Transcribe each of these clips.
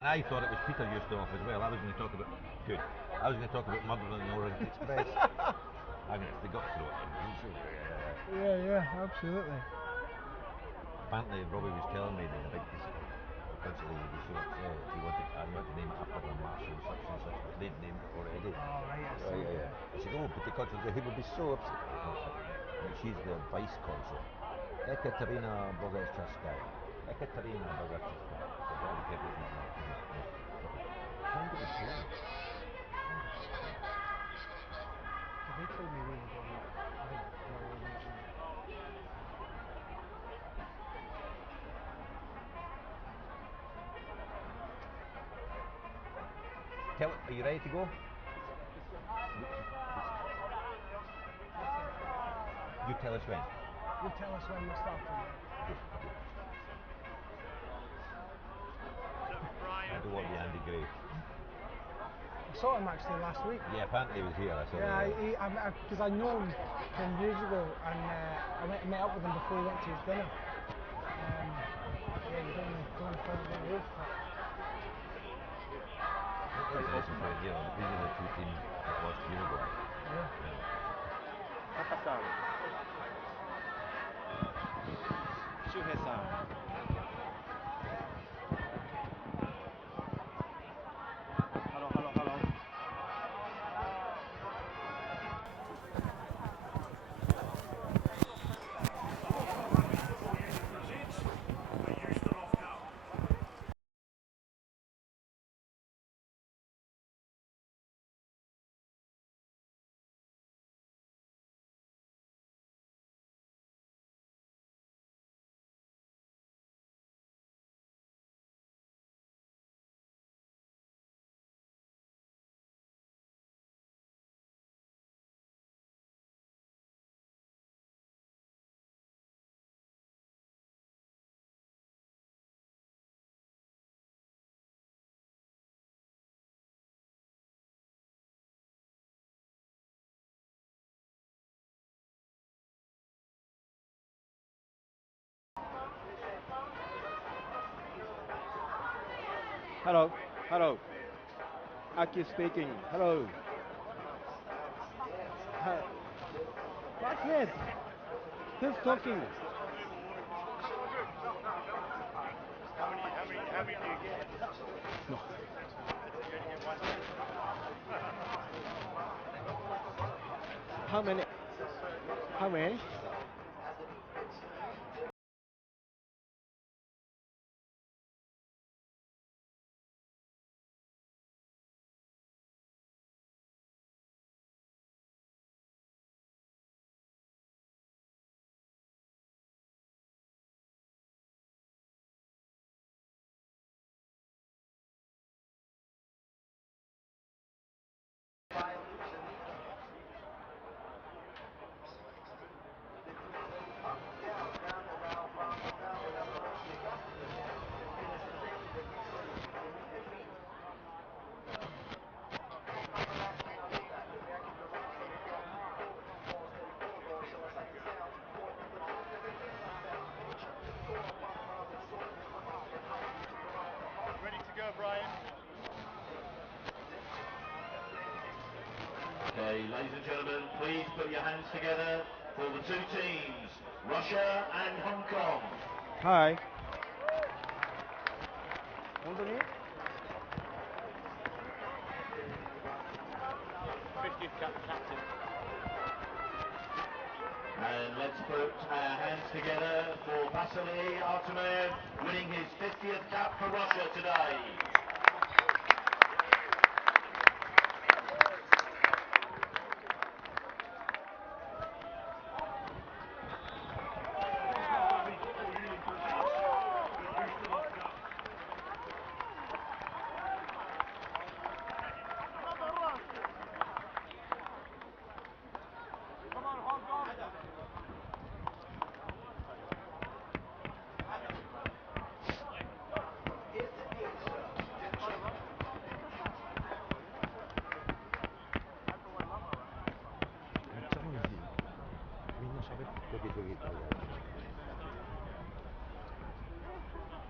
I thought it was Peter Ustinov as well. I was going to talk about good. I was going to talk about murder on the Orient Express. I mean, they got through it. Yeah, absolutely. Apparently, Robbie was telling me that the big principal would be so upset. He wanted, you had to name it after the Marshal such and such, but they'd named it already. Oh, right, I see. Yeah. He said, oh, but the consul, he would be so upset. And she's the vice consul. Ekaterina Bogachevskaya. Ekaterina Bogachevskaya. So better be careful with that. When did he say it? They told me we were going up. I think tomorrow night. Are you ready to go? You tell us when. You tell us when we're starting. Okay. I don't want to be Andy Gray. I saw him actually last week. Yeah, apparently he was here. I saw Yeah, because I know him from years ago, and I went and met up with him before he went to his dinner. Yeah, you don't want to find the roof. Listen for it, these are the two teams that lost year ago. Yeah. Taka-san. Shuhei-san. Hello. Hello. Aki speaking. Hello. Martinez. Who's talking? How many do you get? No. You only get one. How many? How many? Ready to go, Brian? Okay, ladies and gentlemen, please put your hands together for the two teams, Russia and Hong Kong. Hi. 本当に 50th captain. And let's put our hands together for Vasily Artemev, winning his 50th cap for Russia today.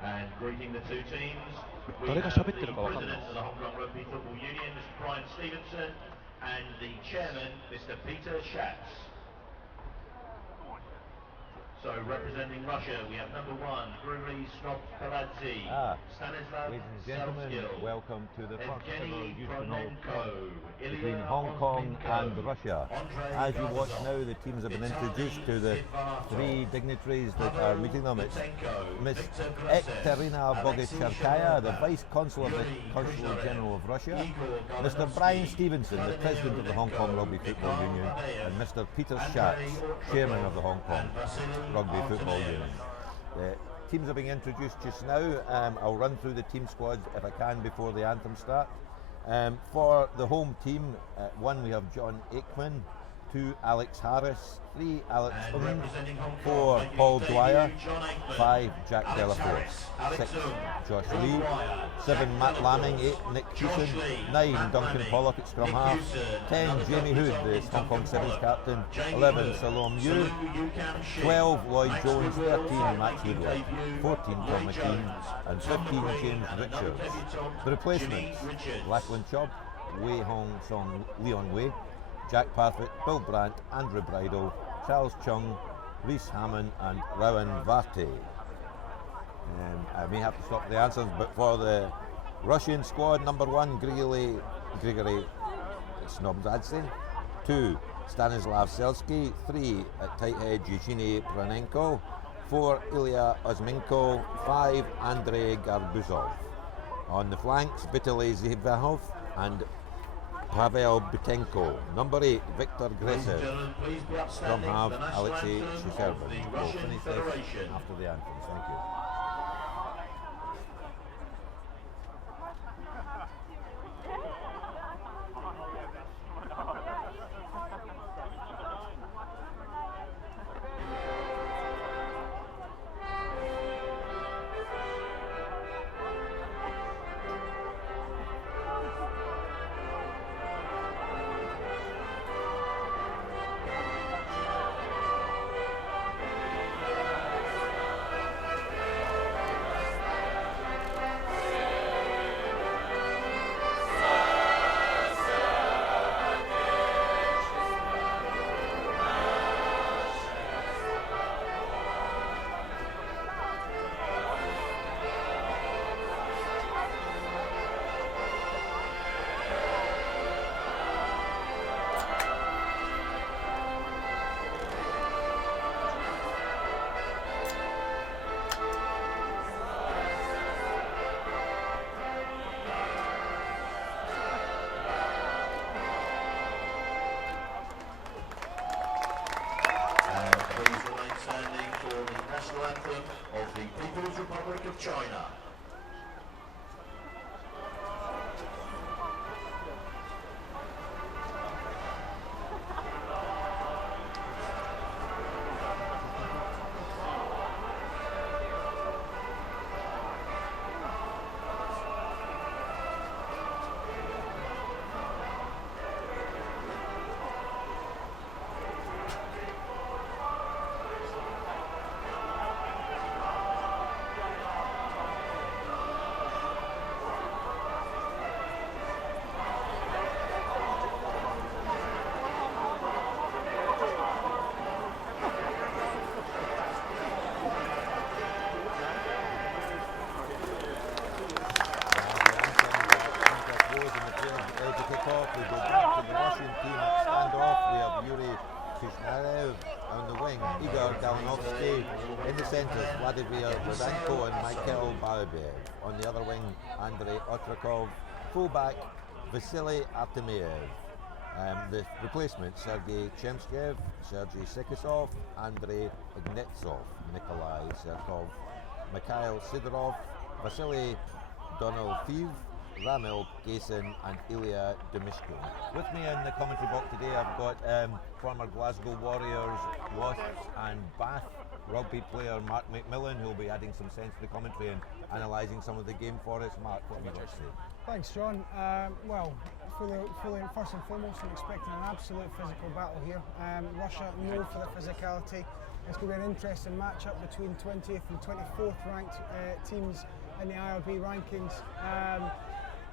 And greeting the two teams, We 誰が have 喋って the るかわかんない President of the Hong Kong Rugby Football Union, Mr. Brian Stevenson, and the Chairman, Mr. Peter Schatz. So representing Russia, we have number 1, Grigori Snop-Paladze, Stanislav Ladies and gentlemen, Selskill, welcome to the first ever Evgeny Ustinov Pronenko, between Ilya Hong Kong and Osminko, Russia. Andrei As you watch Garbuzov, now, the teams have been introduced to the three dignitaries that are meeting them. It's Miss Ekaterina Bogacherkaya, the Vice Consul of the Consul General of Russia, Mr. Brian Stevenson, the President of the Hong Kong Rugby Football Union, and Mr. Peter Schatz, Chairman of the Hong Kong Rugby Football Union. The teams are being introduced just now. I'll run through the team squads if I can before the anthem start. For the home team, 1 we have John Aikman, 2 Alex Harris, 3 Alex Ung, 4 Paul Dwyer, 5 Jack Delaforce, 6 Josh Lee, 7 Matt Lamming, 8 Nick Hewson, 9 Duncan Pollock at scrum half, 10 Jamie Hood, the Hong Kong Sevens captain, 11 Salom Yu, 12 Lloyd Jones, 13 Max Woodward, 14 Tom McKean, and 15 James Richards. The replacements: Lachlan Chubb, Wei Hong Song, Leon Wei, Jack Parfitt, Bill Brandt, Andrew Bridle, Charles Chung, Rhys Hammond and Rowan Varte. I may have to stop the answers, but for the Russian squad, number 1 Grigori Snop-Paladze, 2 Stanislav Selsky, 3 at tight head Evgeny Pronenko, 4 Ilya Osminko, 5 Andrei Garbuzov. On the flanks, Vitaly Zivahov and Pavel Butenko. Number 8, Viktor Gresev. Scrum half, Alexei Shisherbin. We'll finish this after the anthems. Thank you. Anthem of the People's Republic of China. In the centre, Vladimir Rodanko and Mikhail Barabev. On the other wing, Andrei Otrakov. Fullback, Vasily Artemiev. The replacements, Sergei Chemskev, Sergei Sikisov, Andrei Ignetsov, Nikolai Serkov, Mikhail Sidorov, Vasily Donalfiev, Ramil Gayson and Ilya Demishkin. With me in the commentary box today I've got former Glasgow Warriors, Wasps and Bath rugby player Mark McMillan, who will be adding some sense to the commentary and analysing some of the game for us. Mark, what have you got to say? Thanks, John. Well, first and foremost, I'm expecting an absolute physical battle here. Russia known for their physicality. It's going to be an interesting match-up between 20th and 24th ranked teams in the IRB rankings.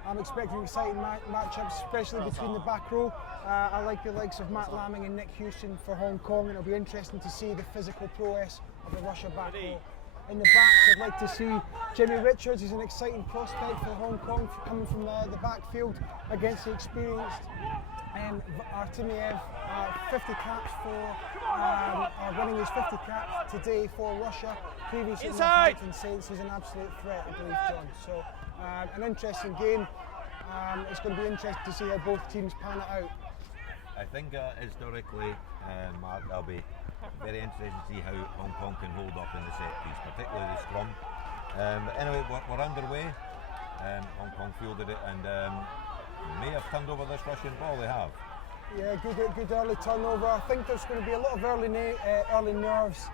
I'm expecting exciting matchups, especially between the back row. I like the likes of Matt Lamming and Nick Houston for Hong Kong, and it'll be interesting to see the physical prowess of the Russia back row. In the backs, I'd like to see Jimmy Richards. He's an exciting prospect for Hong Kong, coming from the backfield against the experienced Artemiev. 50 caps for winning his 50 caps today for Russia. Previously in the Northampton Saints, he's an absolute threat, I believe, John. So an interesting game. It's going to be interesting to see how both teams pan it out. I think historically, Mark, I'll be very interested to see how Hong Kong can hold up in the set piece, particularly the scrum. But anyway, we're underway. Hong Kong fielded it and may have turned over this Russian ball. They have. Yeah, good early turnover. I think there's going to be a lot of early nerves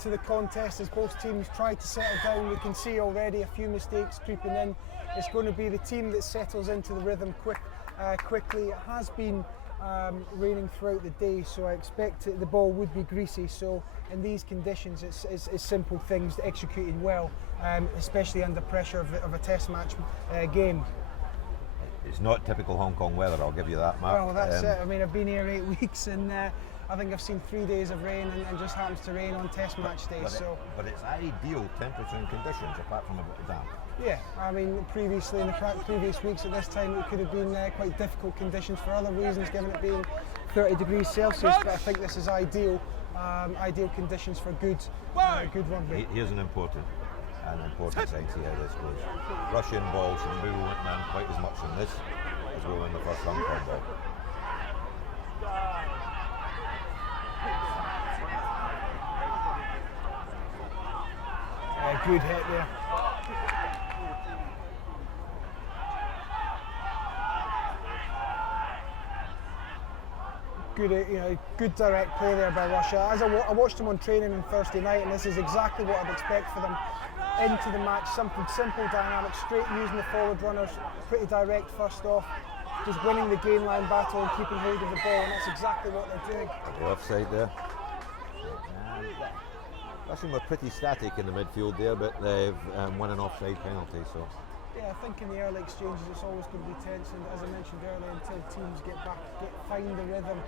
to the contest as both teams try to settle down. We can see already a few mistakes creeping in. It's going to be the team that settles into the rhythm quickly. It has been raining throughout the day, so I expect the ball would be greasy. So in these conditions, it's simple things executed well, especially under pressure of a test match game. It's not typical Hong Kong weather, I'll give you that, Mark. Well, that's it. I mean, I've been here 8 weeks, and I think I've seen 3 days of rain, and it just happens to rain on test match day. But it's ideal temperature and conditions, apart from a bit of damp. Yeah, I mean, previously in the previous weeks at this time, it could have been quite difficult conditions for other reasons, given it being 30 degrees Celsius. But I think this is ideal conditions for good rugby. Here's an important sign to see how this goes. Russian balls and we won't learn quite as much from this as we will in the first Hong Kong ball. Good hit there. Good direct play there by Russia. As I watched them on training on Thursday night, and this is exactly what I'd expect for them into the match. Something simple, dynamic, straight, using the forward runners, pretty direct first off, just winning the game line battle and keeping hold of the ball, and that's exactly what they're doing. The offside there. Russian were pretty static in the midfield there, but they've won an offside penalty. So. Yeah, I think in the early exchanges it's always going to be tense, and as I mentioned earlier, until teams find the rhythm,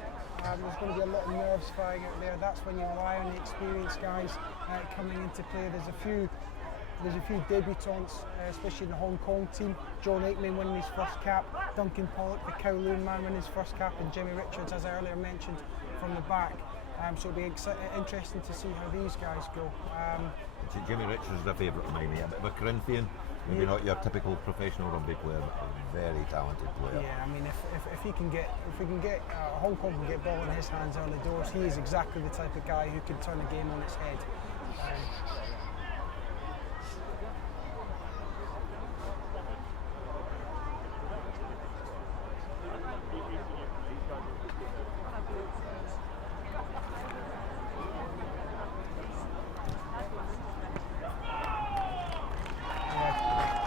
there's going to be a lot of nerves flying out there. That's when you rely on the experienced guys coming into play. There's a few debutants, especially in the Hong Kong team. John Aikman winning his first cap, Duncan Pollock, the Kowloon man, winning his first cap, and Jimmy Richards, as I earlier mentioned, from the back. So it'll be interesting to see how these guys go. Jimmy Richards is a favourite of mine, a bit of a Corinthian. Maybe not your typical professional rugby player, but a very talented player. Yeah, I mean, if we can get Hong Kong can get ball in his hands early doors, he is exactly the type of guy who can turn the game on its head.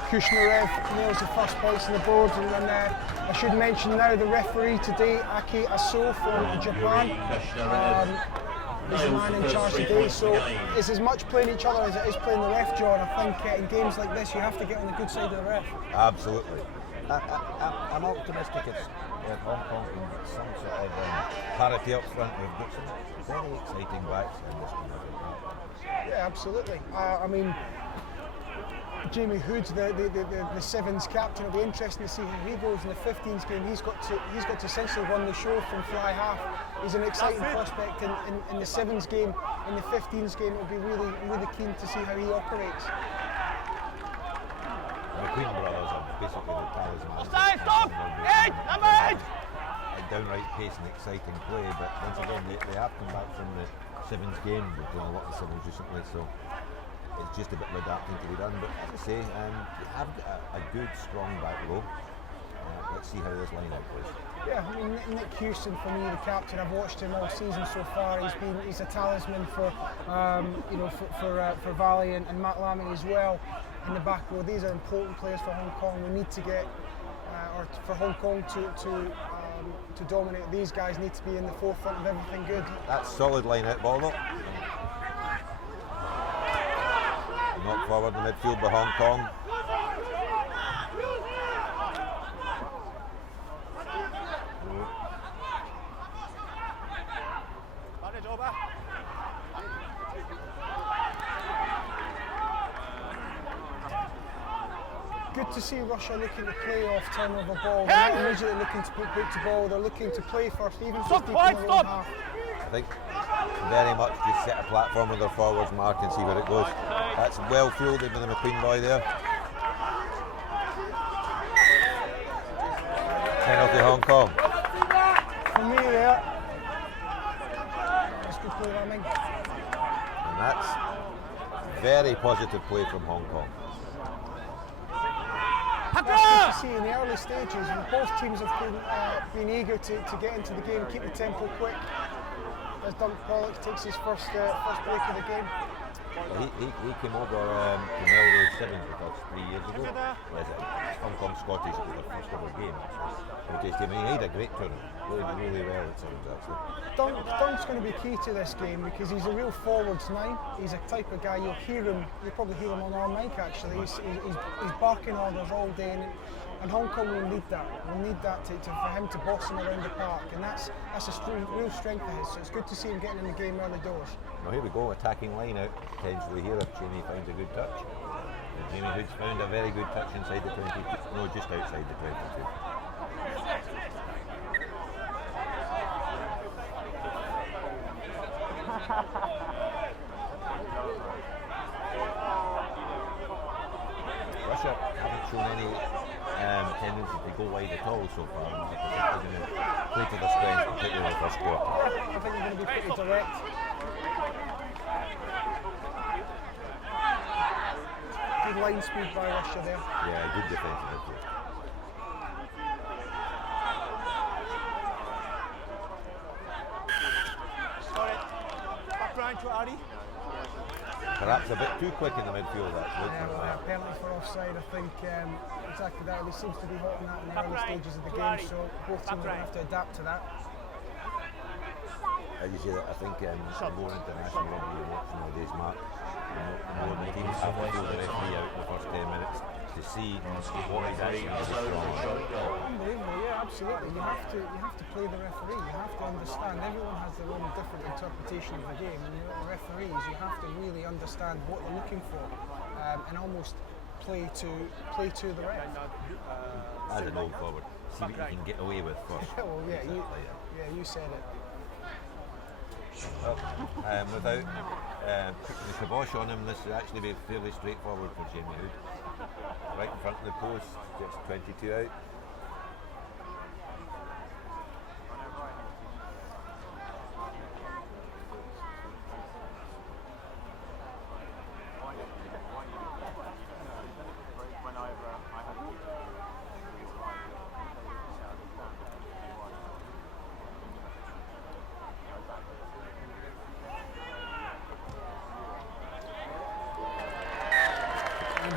Kushnerev nails the first place on the board, and then I should mention now the referee today, Aki Aso from Japan, is the man in charge today. So it's as much playing each other as it is playing the ref, John. I think in games like this you have to get on the good side of the ref. Absolutely. I'm optimistic if Hong Kong can get some sort of parity up front. We've got some very exciting backs in this game. Yeah, absolutely. I mean, Jamie Hood, the Sevens captain, it'll be interesting to see how he goes in the 15s game. He's got to essentially run the show from fly half. He's an exciting prospect in the Sevens game. In the 15s game, it'll be really keen to see how he operates. The Queen brothers are basically the talisman. Stop! 8! Number 8! A downright pace and exciting play, but once again, they have come back from the Sevens game. They've done a lot of Sevens recently, so it's just a bit of adapting to be done. But as I say, you have got a good, strong back row. Let's see how this line-out goes. Yeah, I mean, Nick Houston, for me, the captain. I've watched him all season so far. He's a talisman for for Valley and Matt Lamming as well in the back row. These are important players for Hong Kong. We need to get, or for Hong Kong to dominate. These guys need to be in the forefront of everything good. That's solid line-out ball, though. Knocked forward in the midfield by Hong Kong. to see Russia looking to play off turnover ball. They're not immediately looking to put boot to ball. They're looking to play first, even if it's deep in their own half. I think very much just set a platform with their forwards mark and see where it goes. That's well fielded with the McQueen boy there. Penalty Hong Kong. For me there, that's good play, Lamming. And that's very positive play from Hong Kong. That's good to see in the early stages. And both teams have been eager to get into the game, keep the tempo quick. As Dunk Pollock takes his first break of the game. Well, he came over to Melrose 7 with us 3 years ago. As Hong Kong Scottish was their first ever game. He had a great tournament, really well it seems actually. Dunk's going to be key to this game because he's a real forwards 9. He's a type of guy you'll probably hear him on our mic actually. He's barking orders all day and Hong Kong will need that. We'll need that for him to boss him around the park, and that's a real strength of his. So it's good to see him getting in the game early doors. Well, here we go, attacking line out potentially here if Jamie finds a good touch. And Jamie Hood's found a very good touch inside the 22, no, just outside the 22. Russia haven't shown any tendency to go wide at all so far. I think they're going to play to their strength, particularly in the first quarter. I think they're going to be pretty direct. Good line speed by Russia there. Yeah, good defensive effort. Perhaps a bit too quick in the midfield actually. Yeah, penalty for offside, I think exactly that. He seems to be hot on that in the early stages of the game, so both teams are going to have to adapt to that. As you say, I think the more international rugby you watch nowadays, Mark, the more the teams have to feel the referee out in the first 10 minutes to see what is actually strong. Unbelievable, yeah, absolutely. You have to play the referee. You have to understand. Everyone has their own different interpretation of the game, and you're referees. You have to really understand what they're looking for, and almost play to the ref. As an old forward, see what you can get away with first. Well, yeah, you said it. Well, without putting the kibosh on him, this will actually be fairly straightforward for Jamie Hood. Right in front of the post, gets 22 out.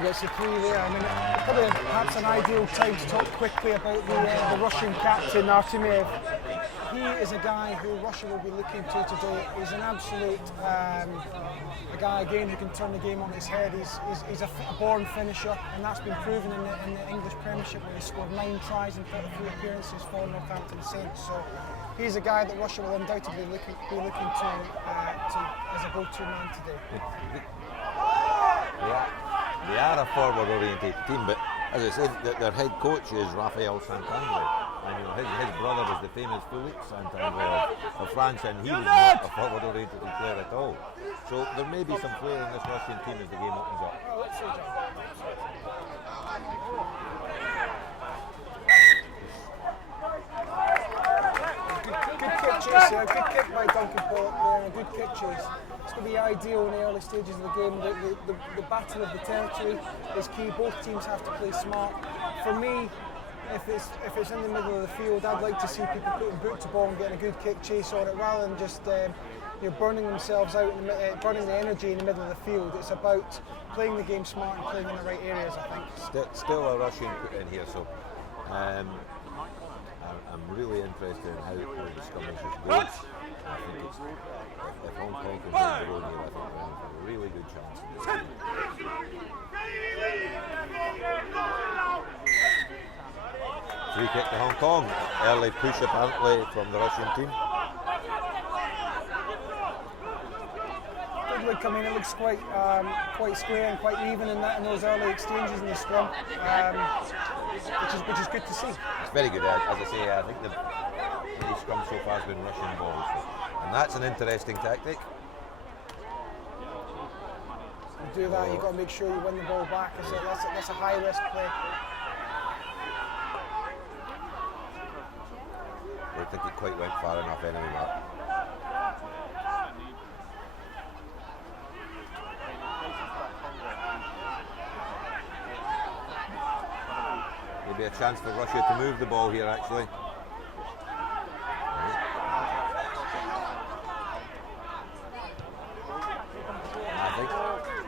Gets the 3 there. I mean, probably perhaps an ideal time to talk quickly about the Russian captain, Artemiev. He is a guy who Russia will be looking to today. He's an absolute a guy again who can turn the game on its head. He's a born finisher, and that's been proven in the English Premiership where he scored 9 tries in 33 appearances for Northampton Saints. So he's a guy that Russia will undoubtedly be looking to as a go-to man today. They are a forward-oriented team, but as I said, their head coach is Raphael Santandre. And his brother was the famous Felix Santandre of France, and he was not a forward-oriented player at all. So there may be some flair in this Russian team as the game opens up. Good kick chase there, good kick by Duncan Pollock there, and a good kick chase. It's going to be ideal in the early stages of the game. The battle of the territory is key. Both teams have to play smart. For me, if it's in the middle of the field, I'd like to see people putting boot to ball and getting a good kick chase on it, rather than just burning themselves out, burning the energy in the middle of the field. It's about playing the game smart and playing in the right areas, I think. Still a Russian put in here, so I'm really interested in how the skirmishes go. I think if Hong Kong can hold their own here, I think we're in for a really good chance in this game. Free kick to Hong Kong. Early push apparently from the Russian team. look, I mean, it looks quite square and quite even in those early exchanges in the scrum, which is good to see. It's very good. As I say, I think the scrum so far has been Russian balls, and that's an interesting tactic. To do that, you've got to make sure you win the ball back. That's a high risk play. I don't think it quite went far enough anyway, Mark. Maybe a chance for Russia to move the ball here, actually.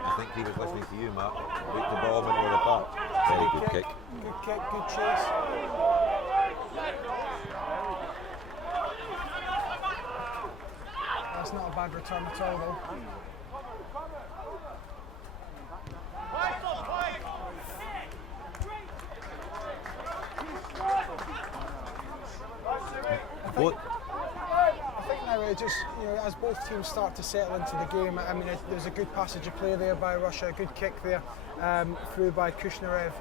I think he was listening to you, Mark. Beat the ball middle of the park. Very good kick. Good kick, good chase. That's not a bad return at all, though. I think now it just, as both teams start to settle into the game, I mean, there's a good passage of play there by Russia, a good kick there through by Kushnerev.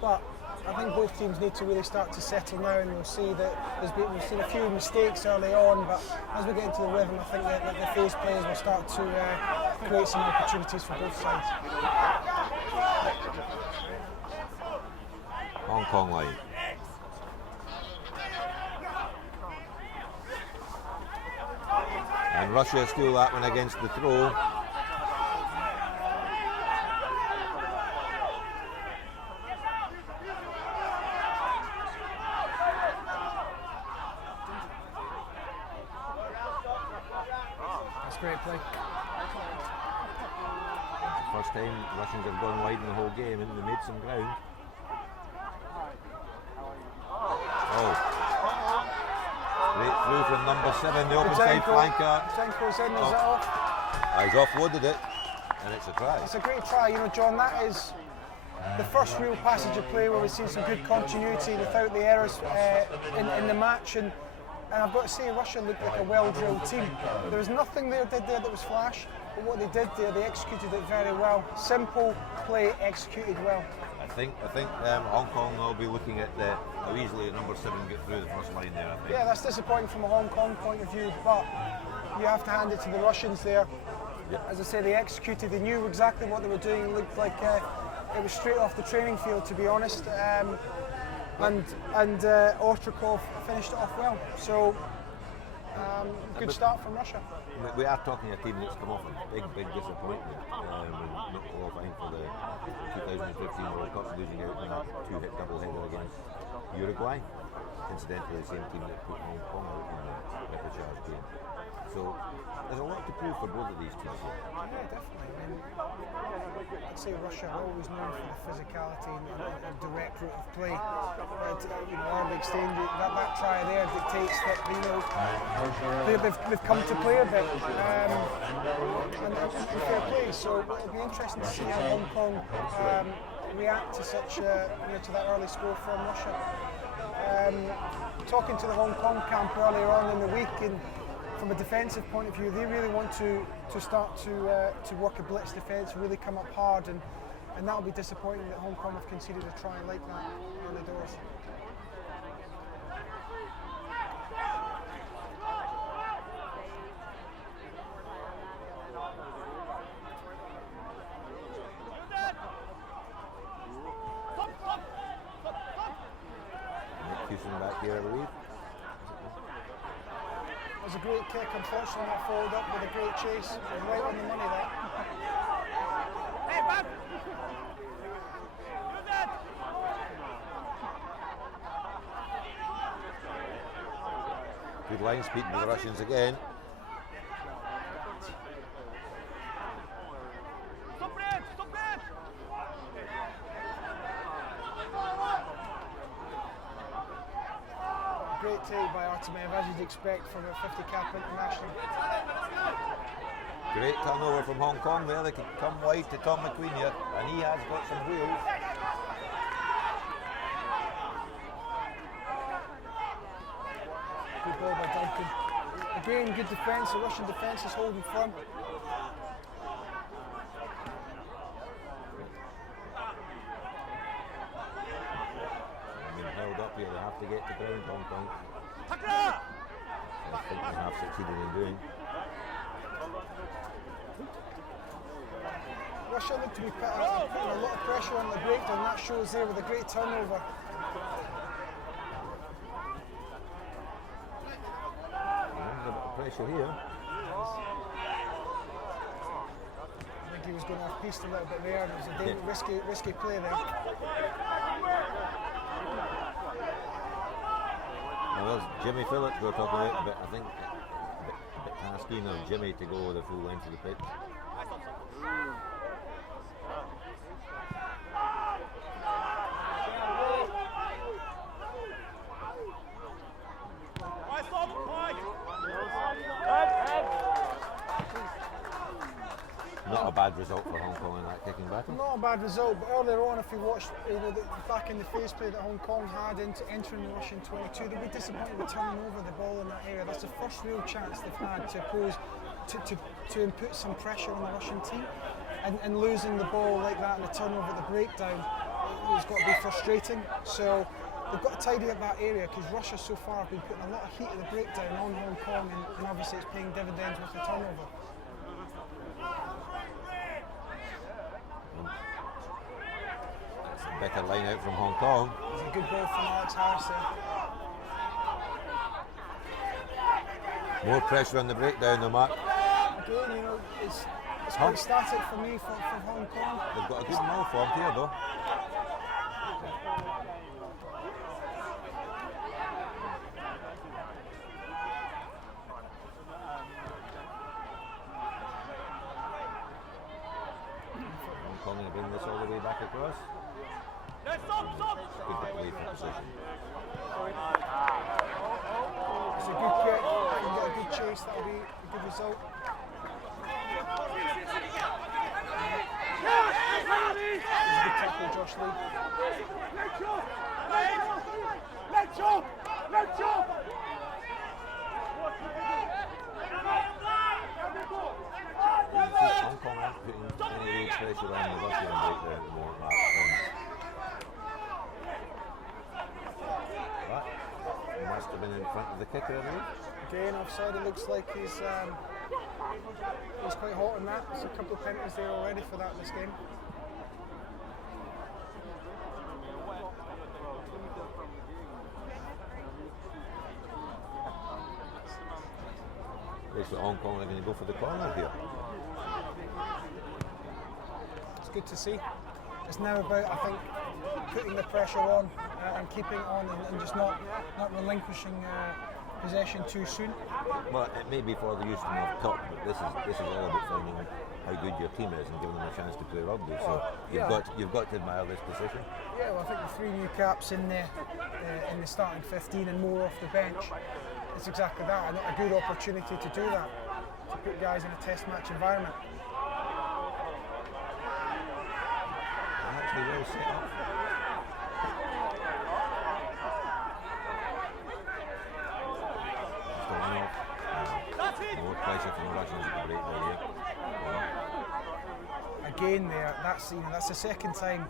But I think both teams need to really start to settle now, and we'll see that we've seen a few mistakes early on, but as we get into the rhythm, I think that the phase players will start to create some opportunities for both sides. Hong Kong line. And Russia steal that one against the throw. That's great play. First time Russians have gone wide in the whole game, and they made some ground. Oh. Great through from number 7, the open side flanker. Zenko's in, is it off? He's offloaded it, and it's a try. It's a great try, John, that is the first real passage of play where we've seen some good continuity without the errors in the match, and I've got to say Russia looked like a well-drilled team. There was nothing they did there that was flash, but what they did there, they executed it very well. Simple play, executed well. I think Hong Kong will be looking at how easily a number 7 get through the first line there, I think. Yeah, that's disappointing from a Hong Kong point of view, but you have to hand it to the Russians there. Yep. As I say, they executed, they knew exactly what they were doing. It looked like it was straight off the training field, to be honest. And Ostrikov finished it off well. So, good start from Russia. We are talking a team that's come off a big disappointment and not qualifying for the 2015 World Cup, losing out in a 2-hit doubleheader against Uruguay. Incidentally, the same team that put Hong Kong out in the repechage game. So there's a lot to prove for both of these teams. Yeah, definitely. I mean, I'd say Russia are always known for the physicality and direct route of play. But early exchange, that try there dictates that they've come to play a bit and fair play. So it'll be interesting to see how Hong Kong react to such to that early score from Russia. Talking to the Hong Kong camp earlier on in the week, and from a defensive point of view, they really want to start to work a blitz defence, really come up hard, and that'll be disappointing that Hong Kong have conceded a try like that on the doors. Back here, I believe. It was a great kick, unfortunately not followed up with a great chase. It was right on the money there. Hey, Bob! Good line speed with the Russians again. Great take by Artemev, as you'd expect from a 50 cap international. Great turnover from Hong Kong there. They could come wide to Tom McQueen here, and he has got some wheels. Good ball by Duncan. Again, good defence. The Russian defence is holding firm. here. They have to get to ground, Hong Kong. I think they have succeeded in doing. Russia looked to be putting a lot of pressure on the breakdown. That shows there with a great turnover. There's a bit of pressure here. I think he was going off piste a little bit there, and it was a risky play there. Now there's Jimmy Phillips we were talking about, but I think a bit tasking of Jimmy to go the full length of the pitch. Not a bad result for Hong Kong in that kicking battle. Not a bad result, but earlier on, if you watched the back in the face play that Hong Kong had into entering the Russian 22, they'd be disappointed with turning over the ball in that area. That's the first real chance they've had to pose to input some pressure on the Russian team, and losing the ball like that in a turnover at the breakdown, it's got to be frustrating. So they've got to tidy up that area, because Russia so far have been putting a lot of heat at the breakdown on Hong Kong, and obviously it's paying dividends with the turnover. That's a better line out from Hong Kong. It's a good ball from Alex Harris there. More pressure on the breakdown though, Mark. Again, it's quite static for me for Hong Kong. They've got a good maul formed here though. Hong Kong going to bring this all the way back across. Good to play for position. It's a good kick. If you can get a good chase, that'll be a good result. It's a good tackle, Josh Lee. Hong Kong aren't putting any real pressure on the Russian breakdown at the moment, Mark. That must have been in front of the kicker, I believe. Again, offside. It looks like he's quite hot on that. There's a couple of penalties there already for that in this game. Looks like Hong Kong are going to go for the corner here. It's good to see. It's now about, I think, putting the pressure on and keeping it on, and just not relinquishing possession too soon. Well, it may be for the Ustinov Cup, but this is all about finding how good your team is and giving them a chance to play rugby. So you've got to admire this position. Yeah, well, I think the 3 new caps in the starting 15 and more off the bench. It's exactly that, a good opportunity to do that, to put guys in a test match environment. Actually well set up. More pressure from the Russians at the breakdown here. Again, that's the second time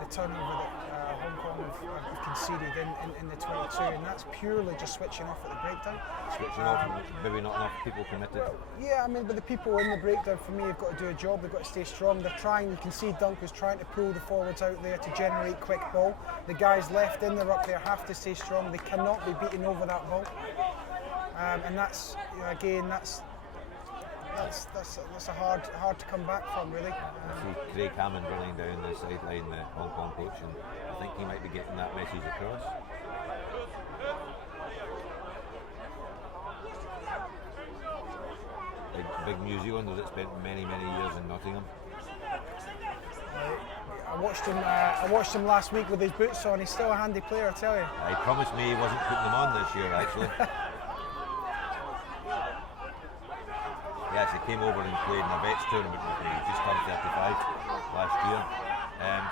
the turnover that Hong Kong have conceded in the 22, and that's purely just switching off at the breakdown. Switching off, maybe not enough people committed. Yeah, I mean, but the people in the breakdown, for me, have got to do a job. They've got to stay strong. They're trying. You can see Dunk is trying to pull the forwards out there to generate quick ball. The guys left in the ruck there have to stay strong. They cannot be beaten over that ball. And that's, again, that's a hard to come back from, really. I see Craig Hammond running down the sideline, the Hong Kong coach, and I think he might be getting that message across. Big New Zealander that spent many years in Nottingham. I watched him last week with his boots on. He's still a handy player, I tell you. He promised me he wasn't putting them on this year, actually. He actually came over and played in a vets tournament with me. He just turned 35 last year.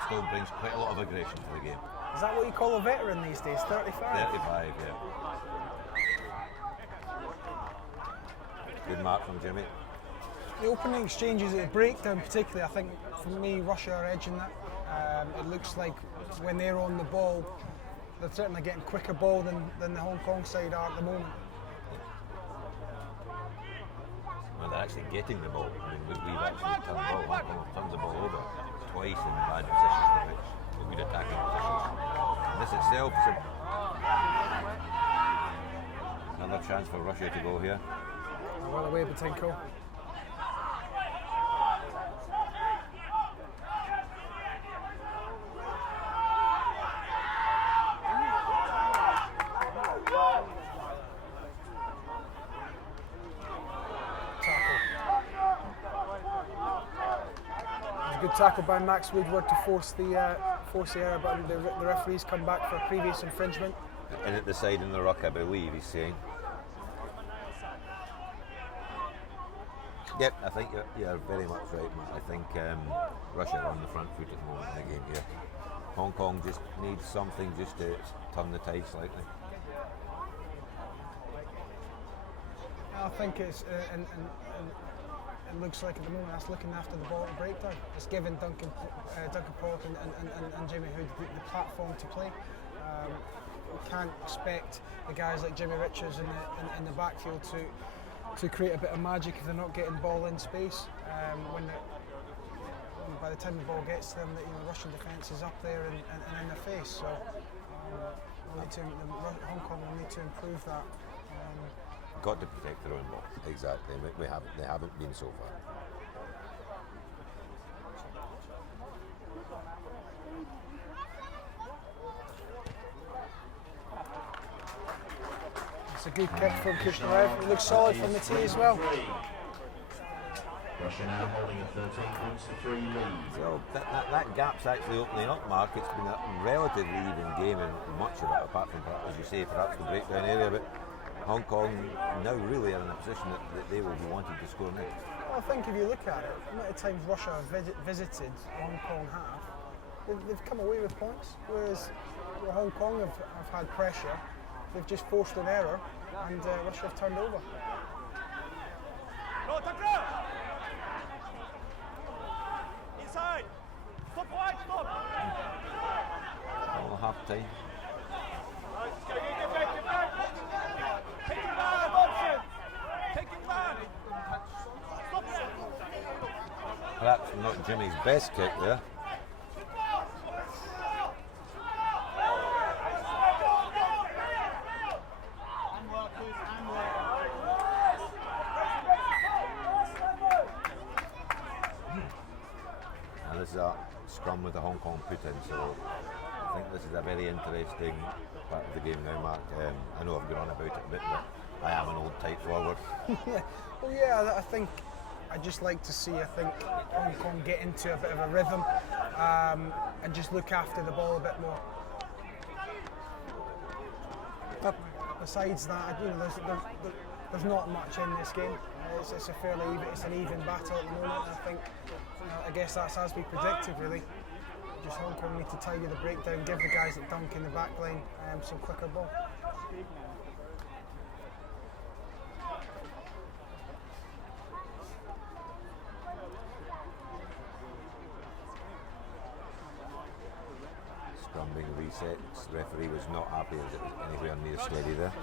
Still brings quite a lot of aggression to the game. Is that what you call a veteran these days? 35? 35, yeah. Good mark from Jimmy. The opening exchanges at the breakdown, particularly, I think for me, Russia are edging that. It looks like when they're on the ball, they're certainly getting quicker ball than the Hong Kong side are at the moment. Well, they're actually getting the ball. I mean, we've actually turned the ball. Hong Kong have turned the ball over twice in bad positions in which the good attacking positions. And this itself is another chance for Russia to go here. Well away, Batinko. Good tackle by Max Woodward to force the error, but the referees come back for a previous infringement. And at the side in the ruck, I believe he's saying. Yep, I think you're very much right, Matt. I think Russia are on the front foot at the moment in the game here. Hong Kong just needs something just to turn the tide slightly. I think it's it looks like at the moment that's looking after the ball at breakdown. It's giving Duncan Pollock and Jimmy Hood the platform to play. We can't expect the guys like Jimmy Richards in the backfield to create a bit of magic if they're not getting ball in space. By the time the ball gets to them, the Russian defence is up there and in their face. So Hong Kong will need to improve that. Got to protect their own ball. Exactly. They haven't been so far. It's a good kick from Kushnerev. It looks solid from the tee as well. Russia now holding a 13 points to 3 lead. So that gap's actually opening up, Mark. It's been a relatively even game in much of it, apart from, as you say, perhaps the breakdown area. But Hong Kong now really are in a position that they will be wanting to score next. Well, I think if you look at it, the amount of times Russia have visited Hong Kong they've come away with points, whereas Hong Kong have had pressure, they've just forced an error, and Russia have turned over. Inside! Stop right, stop! All half time. Perhaps not Jimmy's best kick there. And this is a scrum with the Hong Kong put in, so I think this is a very interesting part of the game now, Mark. I know I've gone on about it a bit, but I am an old tight forward. Well, yeah, I think I'd just like to see, Hong Kong get into a bit of a rhythm and just look after the ball a bit more. Besides that, there's not much in this game. It's a fairly an even battle at the moment. And I think, I guess that's as we predicted, really. Just Hong Kong need to tidy the breakdown, give the guys that dunk in the back line some quicker ball. Scrum being reset. The referee was not happy as it was anywhere near steady there.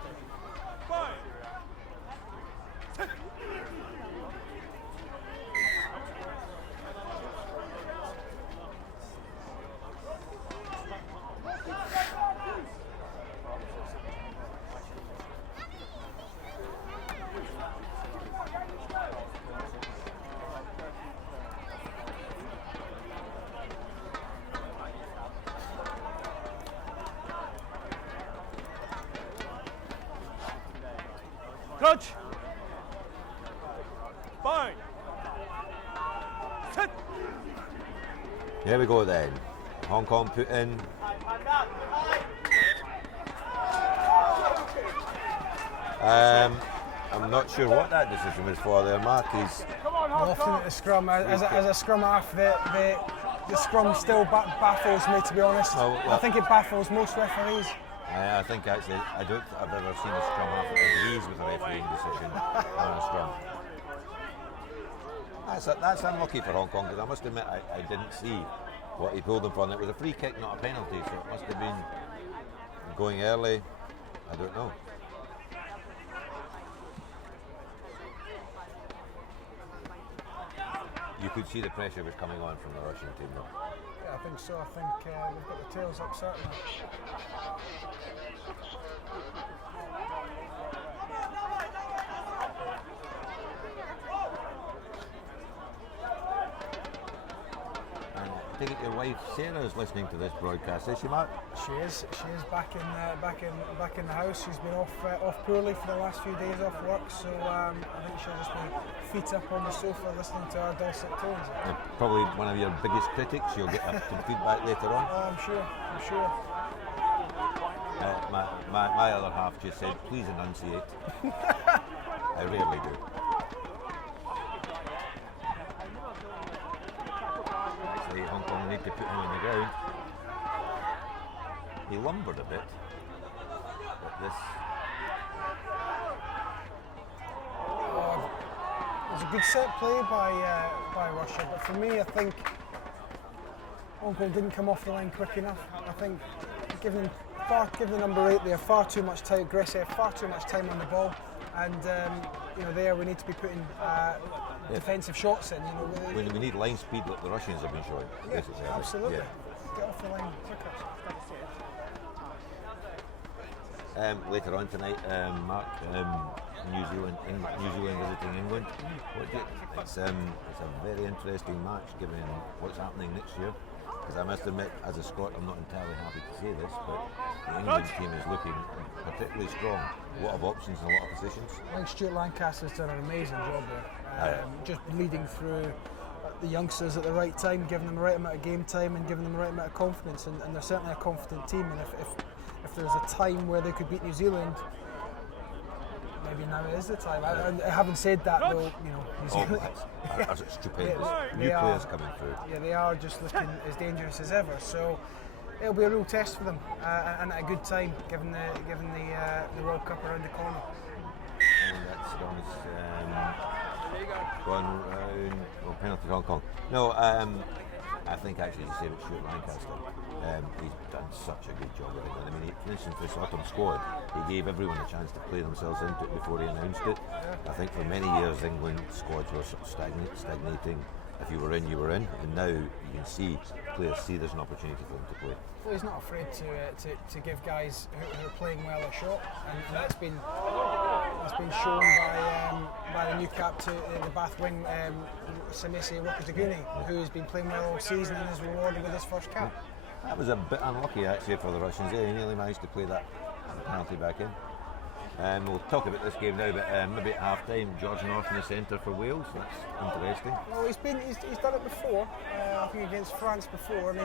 Coach! Fine! Sit! Here we go then. Hong Kong put in. I'm not sure what that decision was for there, Mark. He's Often at the scrum, as a scrum half, the scrum still baffles me, to be honest. I think it baffles most referees. I think actually, I don't think I've ever seen a scrum half that agrees with a refereeing decision on a scrum. That's unlucky for Hong Kong, because I must admit I didn't see what he pulled them for. And it was a free kick, not a penalty, so it must have been going early, I don't know. You could see the pressure was coming on from the Russian team though. Yeah, I think so. I think they've got the tails up certainly. And I take it your wife Sarah is listening to this broadcast, is she, Mark? She is back in the house. She's been off poorly for the last few days off work, so I think she'll just be feet up on the sofa listening to our dulcet tones. Probably one of your biggest critics. You'll get some feedback later on. Oh, I'm sure. My other half just said, please enunciate. I rarely do. Actually, Hong Kong need to put him on the ground. He lumbered a bit, but this... It was a good set play by Russia, but for me, I think Hong Kong didn't come off the line quick enough. I think given the number 8 there far too much time, aggressive, far too much time on the ball, and there we need to be putting defensive shots in. We need line speed like the Russians have been showing. Yeah, basically. absolutely. Yeah. Get off the line quicker. Later on tonight, Mark, New Zealand visiting England. It's a very interesting match given what's happening next year. Because I must admit, as a Scot, I'm not entirely happy to say this, but the England team is looking particularly strong. A lot of options and a lot of positions. I think Stuart Lancaster's done an amazing job there, just leading through the youngsters at the right time, giving them the right amount of game time and giving them the right amount of confidence. And they're certainly a confident team. And if there's a time where they could beat New Zealand, maybe now is the time. Having said that, though, New Zealand, That's stupendous. New players coming through. Yeah, they are just looking as dangerous as ever. So it'll be a real test for them, and at a good time, given the World Cup around the corner. And that's gone round. Oh, penalty to Hong Kong. No, I think actually you say about Stuart Lancaster. He's done such a good job with England. I mean, for instance, this autumn squad, he gave everyone a chance to play themselves into it before he announced it. I think for many years England squads were sort of stagnating. If you were in, you were in, and now you can see players see there's an opportunity for them to play. Well, he's not afraid to give guys who are playing well a shot, and that's been shown by the new cap to the Bath wing, Samisi Wakataguni, who has been playing well all season and is rewarded with his first cap. That was a bit unlucky actually for the Russians. He nearly managed to play that penalty back in. We'll talk about this game now, but maybe at half time, George North in the centre for Wales. That's interesting. Well, he's done it before. I think against France before, and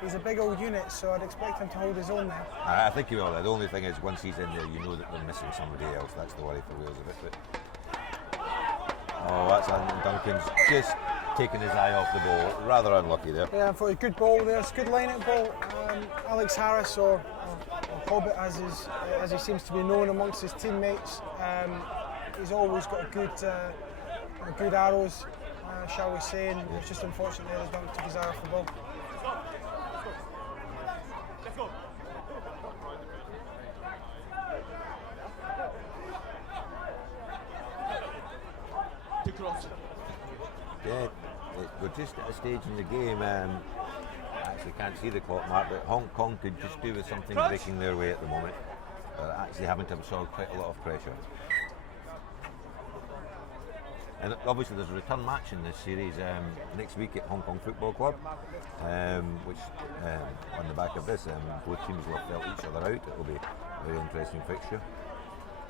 he's a big old unit, so I'd expect him to hold his own there. I think he will. The only thing is, once he's in there, you know that they're missing somebody else. That's the worry for Wales a bit. Oh, that's Duncan's just taking his eye off the ball. Rather unlucky there. Yeah, for a good ball there. It's a good line-out ball. Alex Harris, or Hobbit as he seems to be known amongst his teammates, he's always got good arrows, shall we say, and it's just unfortunate that he don't took his eye off the ball. Let's go. Too close. Yeah, we're just at a stage in the game. I actually can't see the clock, Mark, but Hong Kong could just do with something breaking their way at the moment. Actually having to absorb quite a lot of pressure. And obviously there's a return match in this series next week at Hong Kong Football Club, which on the back of this, both teams will have felt each other out. It will be a very interesting fixture.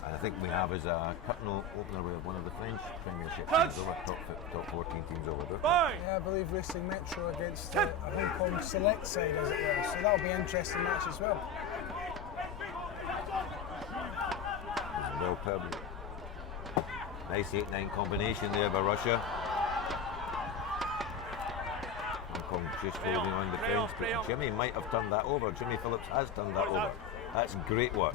And I think we have as a curtain opener with one of the French Premiership teams over, top 14 teams over there. Yeah, I believe Racing Metro against a Hong Kong select side, as it were. So that'll be an interesting match as well. Well paired. Nice 8-9 combination there by Russia. Hong Kong just holding on defence, but Jimmy might have turned that over. Jimmy Phillips has turned that over. That's great work.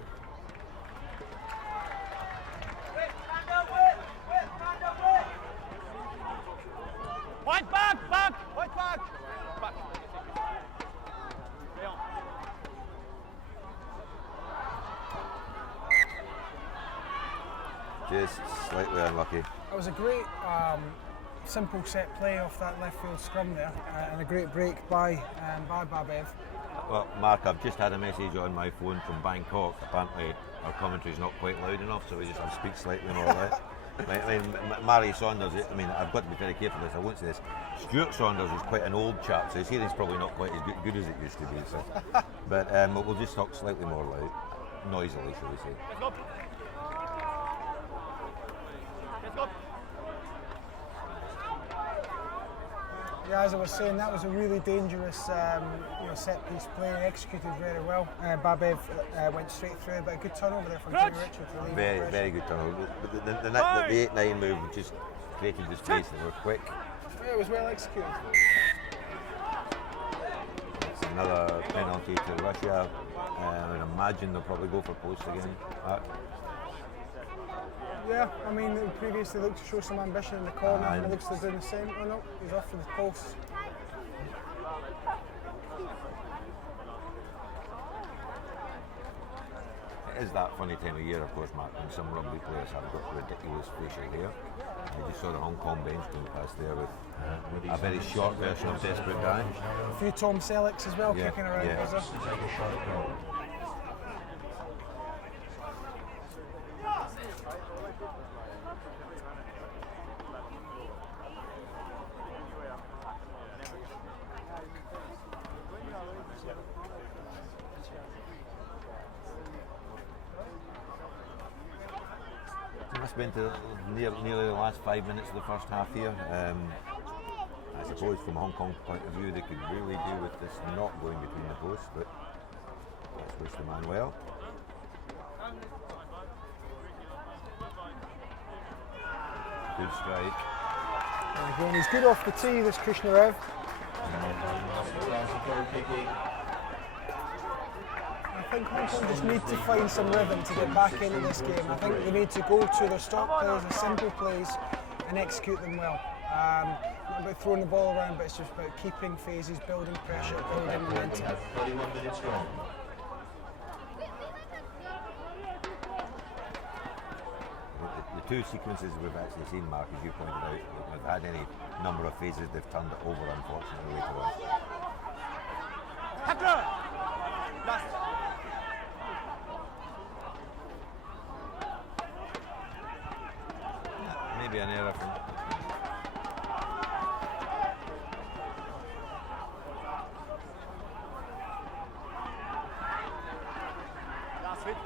White back! White back! Back. just slightly unlucky. It was a great simple set play off that left field scrum there, and a great break by Babev. Well, Mark, I've just had a message on my phone from Bangkok. Apparently, our commentary's not quite loud enough, so we just have to speak slightly more loud. I mean, Mary Saunders, I mean, I've got to be very careful with this, I won't say this. Stuart Saunders is quite an old chap, so his hearing's probably not quite as good as it used to be. So. But we'll just talk slightly more loud, noisily, shall we say. Let's go. Let's go. Yeah, as I was saying, that was a really dangerous set piece play, executed very well. Babev went straight through, but a good turnover there from Jimmy Richards. Very, very good turnover. The 8-9 move just created the space that were quick. Yeah, it was well executed. It's another penalty to Russia. I would imagine they'll probably go for post again. Yeah, I mean, they previously looked to show some ambition in the corner, and it looks like they're doing the same. Oh no, he's off for the post. It is that funny time of year, of course, Mark, when some rugby players have got ridiculous facial hair. I just saw the Hong Kong bench going past there with a very short version of Desperate Guy. A few Tom Sellecks as well, kicking around. Yeah. It's been to nearly the last 5 minutes of the first half here. I suppose from a Hong Kong point of view they could really do with this not going between the posts, but let's wish the man well. Good strike. And again, he's good off the tee, this Kushnerev. I think Hong Kong just need to find some rhythm to get back into this game. I think they need to go to their stock plays, the simple plays, and execute them well. Not about throwing the ball around, but it's just about keeping phases, building pressure, building momentum. 31 minutes strong. The two sequences we've actually seen, Mark, as you pointed out, they've had any number of phases they've turned it over, unfortunately, later on. Last. Maybe an error from... Last hit.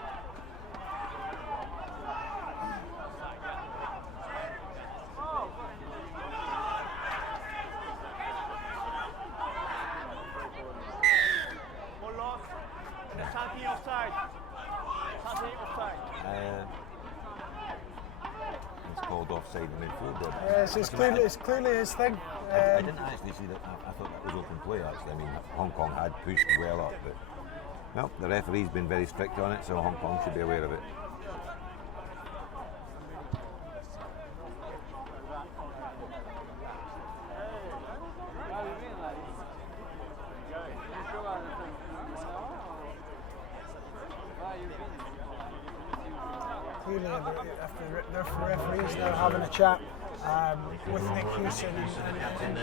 One loss. Shanti offside. Shanti offside. It's called offside in midfield there. Yes, it's clearly his thing. I didn't actually see that. I thought that was open play, actually. I mean, Hong Kong had pushed well up, but well, the referee's been very strict on it, so Hong Kong should be aware of it. Clearly, the referees now having a chat with Nick Hewson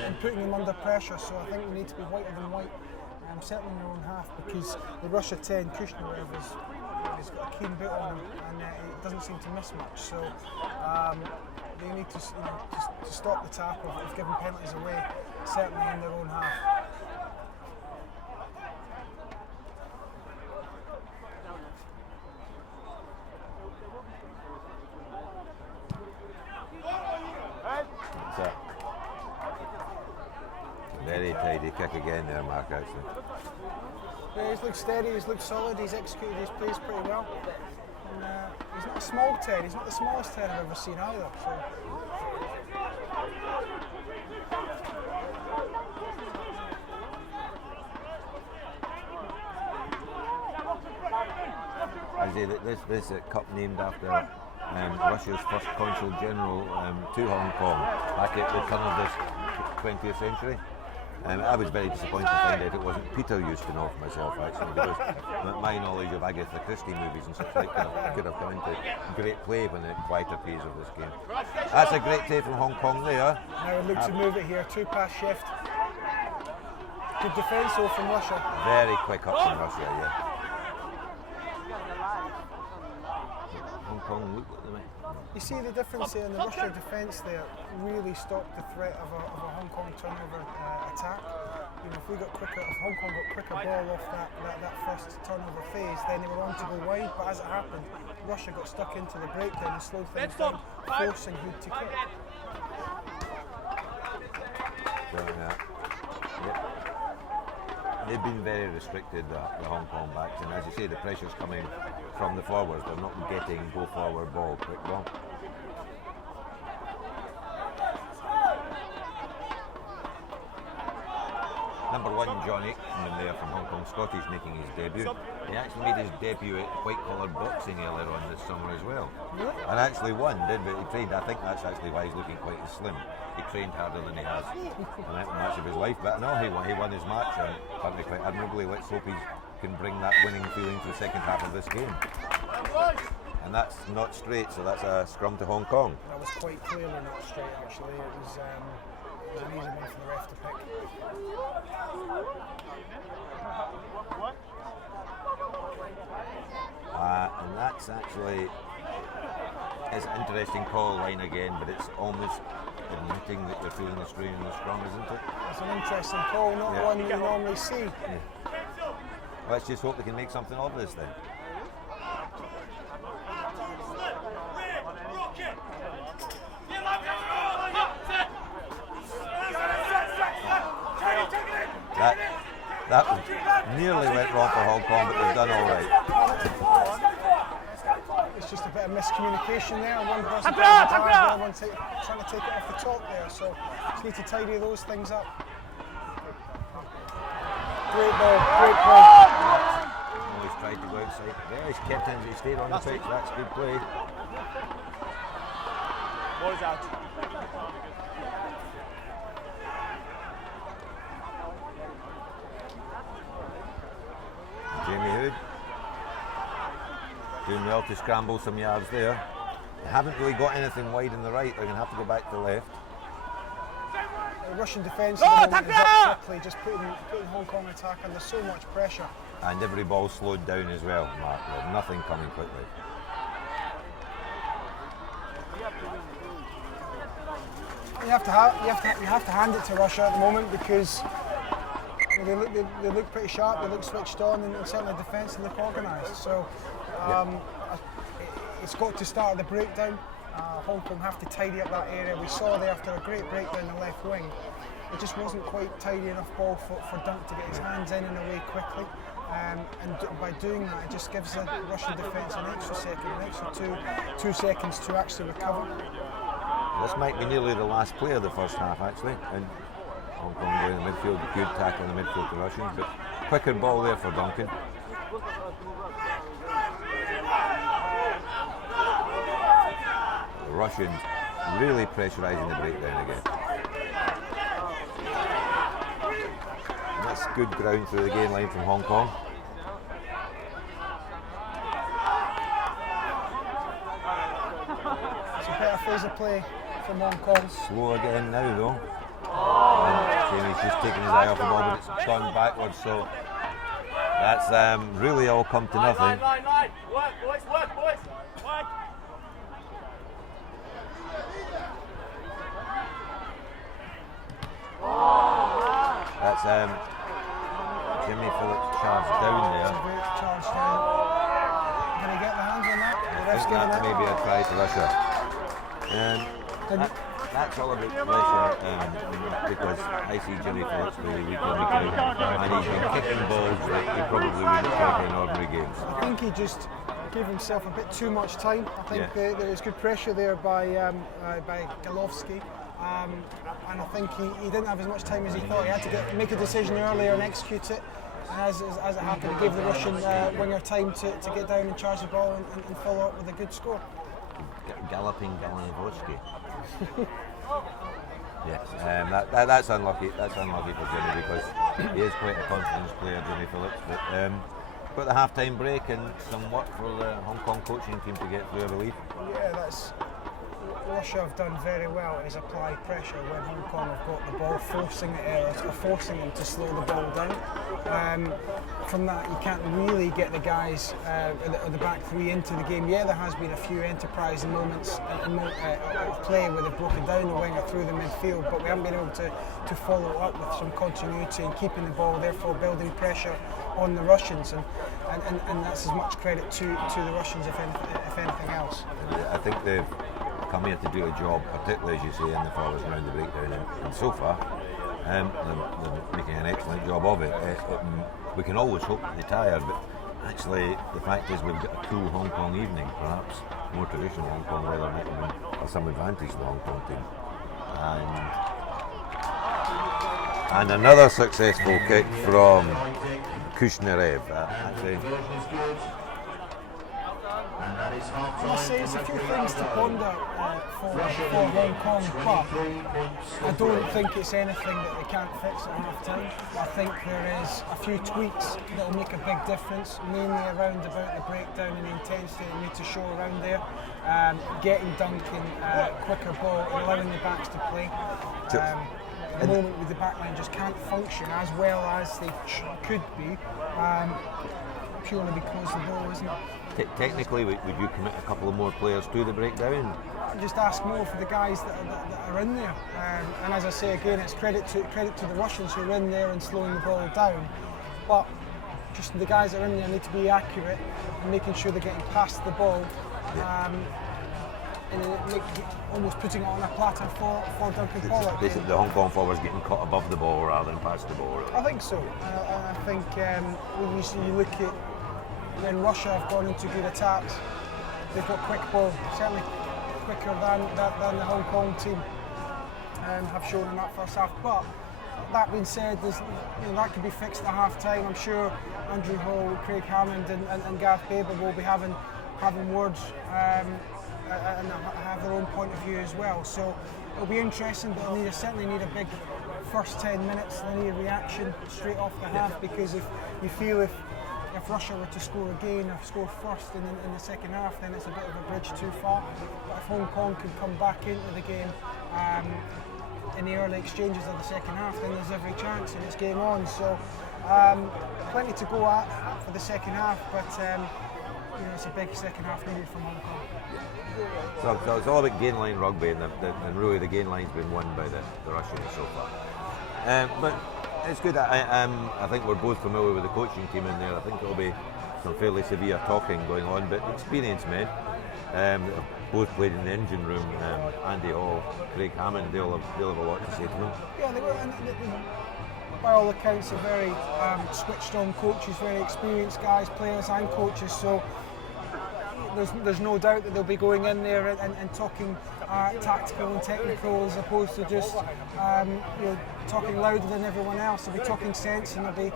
and putting him under pressure. So I think we need to be whiter than white, certainly in their own half, because the Russia 10, Kushnerev, he's got a keen boot on him, and it doesn't seem to miss much. So they need to, to stop the tap of giving penalties away, certainly in their own half. That's it. Very tidy kick again there, Mark, actually. Yeah, he's looked steady, he's looked solid, he's executed his plays pretty well. And, he's not a small 10, he's not the smallest 10 I've ever seen either. So. I say that this cup named after Russia's first consul general to Hong Kong back at the turn of this 20th century. I was very disappointed to find out it wasn't Peter Ustinov myself, actually, because my knowledge of Agatha Christie movies and such like could have come into great play when the quieter phase of this game. That's a great take from Hong Kong there. Now we look to move it here, 2-pass shift. Good defence though from Russia. Very quick up from Russia, yeah. Hong Kong look at them. You see the difference there in the Russia defence there really stopped the threat of a Hong Kong turnover attack. You know, if Hong Kong got quicker ball off that first turnover phase, then they were on to go wide, but as it happened, Russia got stuck into the breakdown and slowed things down, forcing Hood to kick. So, they've been very restricted, the Hong Kong backs, and as you say, the pressure's coming from the forwards. They're not getting go forward ball, quick ball. Number 1, John Aikman there from Hong Kong Scottish, making his debut. He actually made his debut at white collar boxing earlier on this summer as well. Really? And actually won, but he trained, I think that's actually why he's looking quite slim. He trained harder than he has in that match of his life, but no, he won his match and apparently quite admirably. Let's hope he can bring that winning feeling to the second half of this game. And that's not straight, so that's a scrum to Hong Kong. That was quite clearly not straight actually. It was an easy one for the ref to pick. And that's actually is an interesting call line again, but it's almost admitting that they're feeling the strain in the scrum, isn't it? It's an interesting call, not one you normally see. Yeah. Let's just hope they can make something of this then. That nearly went wrong for Hong Kong, but they've done all right. It's just a bit of miscommunication there. One person trying to take it off the top there, so just need to tidy those things up. Great ball, great play. Always tried to go outside. There, he's kept in, he stayed on the pitch. That's good play. Ball is out. Jamie Hood doing well to scramble some yards there. They haven't really got anything wide in the right. They're going to have to go back to the left. The Russian defence at the moment is up quickly, just putting Hong Kong attack under so much pressure. And every ball slowed down as well, Mark. There's nothing coming quickly. You have to hand it to Russia at the moment because they look pretty sharp, they look switched on, and certainly the defence look organised. So it's got to start at the breakdown. Hong Kong have to tidy up that area. We saw there after a great breakdown in the left wing, it just wasn't quite tidy enough ball for Dunk to get his hands in and away quickly. And by doing that, it just gives the Russian defence an extra second, an extra two seconds to actually recover. This might be nearly the last play of the first half, actually. And Hong Kong down the midfield, a good tackle in the midfield to Russians, but quicker ball there for Duncan. The Russians really pressurising the breakdown again. And that's good ground through the gain line from Hong Kong. It's a better phase of play from Hong Kong. Slow again now though. And Jamie's just taking his eye off the ball, but it's gone backwards, so that's really all come to nothing. Line. Work, boys. Work. That's Jimmy Phillips charged down there. It's a great charge down. Can he get the hands on that? The I ref's think giving that it. may be a try to Russia. That's all about pressure because I see Jimmy Phillips play week in, week out, and he's been kicking balls that he probably wouldn't kick in ordinary games. I think he just gave himself a bit too much time. I think there was good pressure there by Golovsky. And I think he didn't have as much time as he thought. He had to make a decision earlier and execute it. And as it happened, it gave the Russian winger time to get down and charge the ball and follow up with a good score. Galloping Galanowski. Yes, that's unlucky. That's unlucky for Jimmy because he is quite a confidence player, Jimmy Phillips. But got the half-time break and some work for the Hong Kong coaching team to get through a relief. Yeah, that's Russia have done very well is apply pressure when Hong Kong have got the ball, forcing the errors or forcing them to slow the ball down. From that, you can't really get the guys at the back three into the game. Yeah, there has been a few enterprising moments of play where they've broken down the winger through the midfield, but we haven't been able to follow up with some continuity and keeping the ball, therefore building pressure on the Russians, and that's as much credit to the Russians if anything else. I think they've come here to do a job, particularly as you say in the forwards round the breakdown, and so far they're making an excellent job of it. We can always hope that they tire, but actually the fact is we've got a cool Hong Kong evening, perhaps more traditional Hong Kong weather might have some advantage to the Hong Kong team. And another successful kick from Kushnerev. I must say there's a few things to ponder for Hong Kong, but I don't think it's anything that they can't fix at half time. I think there is a few tweaks that will make a big difference, mainly around about the breakdown and the intensity they need to show around there, getting Duncan quicker ball and allowing the backs to play. At the moment with the backline just can't function as well as they could be, purely because the ball isn't. Technically, would you commit a couple of more players to the breakdown? Just ask more for the guys that are in there, and as I say again, it's credit to the Russians who are in there and slowing the ball down. But just the guys that are in there need to be accurate and making sure they're getting past the ball, and almost putting it on a platter for Duncan Pollock. Basically, the Hong Kong forwards getting caught above the ball rather than past the ball. Really. I think so. I think when you look at when Russia have gone into good attacks, they've got quick ball, certainly quicker than the Hong Kong team have shown in that first half. But that being said, that could be fixed at half time. I'm sure Andrew Hall, Craig Hammond and Gareth Baber will be having words and have their own point of view as well. So it'll be interesting, but they'll certainly need a big first 10 minutes. They need a reaction straight off the half, because if you feel if Russia were to score again or score first in the second half, then it's a bit of a bridge too far. But if Hong Kong can come back into the game in the early exchanges of the second half, then there's every chance and it's game on. So plenty to go at for the second half, but it's a big second half needed from Hong Kong. So it's all about gain line rugby, and really the gain line's been won by the Russians so far. But it's good. I think we're both familiar with the coaching team in there. I think it'll be some fairly severe talking going on, but experienced men. Both played in the engine room. Andy Hall, Craig Hammond, they'll have a lot to say to them. Yeah, they were, by all accounts, are very switched on coaches, very experienced guys, players and coaches. So there's no doubt that they'll be going in there and talking tactical and technical, as opposed to just talking louder than everyone else. They'll be talking sense, and they'll be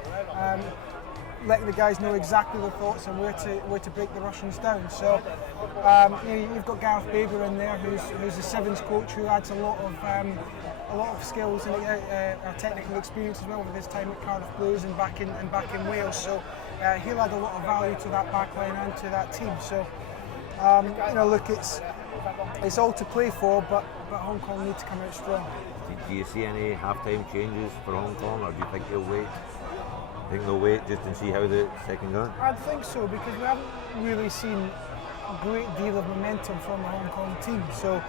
letting the guys know exactly their thoughts and where to break the Russians down. So you've got Gareth Baber in there, who's the sevens coach, who adds a lot of skills and technical experience as well with his time at Cardiff Blues and back in Wales. So he'll add a lot of value to that backline and to that team. So look, it's all to play for, but Hong Kong need to come out strong. Do you see any half-time changes for Hong Kong, or do you think they'll wait? I think they'll wait just and see how the second goes? I'd think so, because we haven't really seen a great deal of momentum from the Hong Kong team. So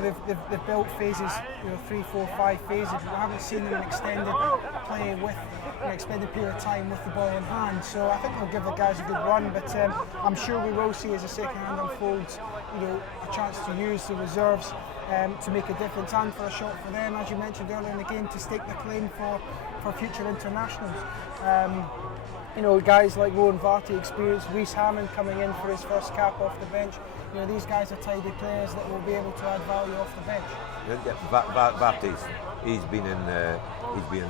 they've built phases, 3, 4, 5 phases. We haven't seen them extended play with an extended period of time with the ball in hand. So I think they'll give the guys a good run, but I'm sure we will see, as the second hand unfolds, a chance to use the reserves to make a difference, and for a shot for them, as you mentioned earlier in the game, to stake the claim for future internationals. Guys like Rowan Varty, experienced, Rhys Hammond coming in for his first cap off the bench. These guys are tidy players that will be able to add value off the bench. Varty's he's been in the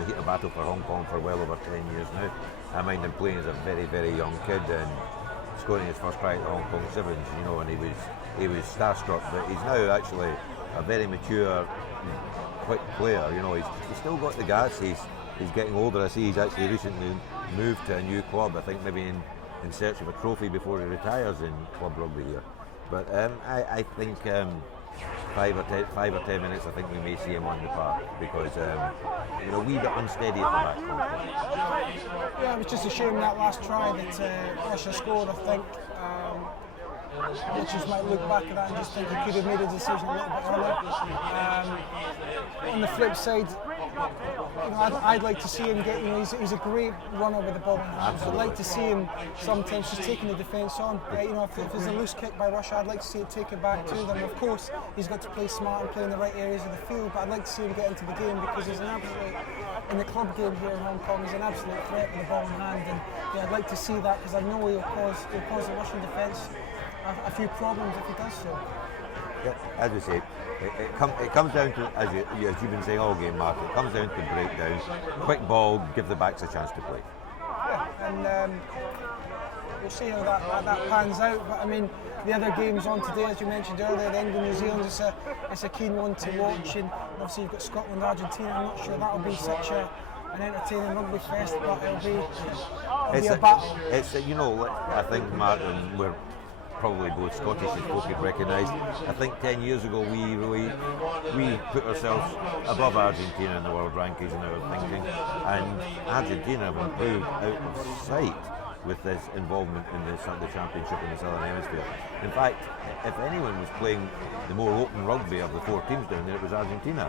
heat of battle for Hong Kong for well over 10 years now. I mind him playing as a very, very young kid, and scoring his first try at the Hong Kong Sevens, you know, and he was starstruck. But he's now actually a very mature, quick player. You know, he's still got the gas. He's getting older. I see he's actually recently moved to a new club. I think maybe in search of a trophy before he retires in club rugby here. But I think 5 or 10 minutes, I think we may see him on the park because you know, a wee bit unsteady at the back. Yeah, it was just a shame that last try that Russia scored. I think I just might look back at that and just think he could have made a decision a little bit earlier. On the flip side, you know, I'd like to see him get. You know, he's a great runner with the ball in hand. I'd like to see him sometimes just taking the defence on. You know, if there's a loose kick by Russia, I'd like to see it take it back to them. Of course, he's got to play smart and play in the right areas of the field. But I'd like to see him get into the game because he's an absolute. In the club game here in Hong Kong, he's an absolute threat with the ball in hand, and yeah, I'd like to see that because I know he'll cause the Russian defence a few problems if he does so. Yeah, as we say, it comes down to, as you've been saying all game, Mark, it comes down to breakdowns, quick ball, give the backs a chance to play. Yeah, and we'll see how that pans out. But I mean, the other games on today, as you mentioned earlier, the England-New Zealand, it's a keen one to watch, and obviously you've got Scotland-Argentina. I'm not sure that'll be such an entertaining rugby fest, but it'll be a battle. It's you know, I think, Mark, and we're probably both Scottish as folk have recognised. I think 10 years ago we put ourselves above Argentina in the world rankings in our thinking, and Argentina have improved out of sight with this involvement in the championship in the Southern Hemisphere. In fact, if anyone was playing the more open rugby of the 4 teams down there, it was Argentina.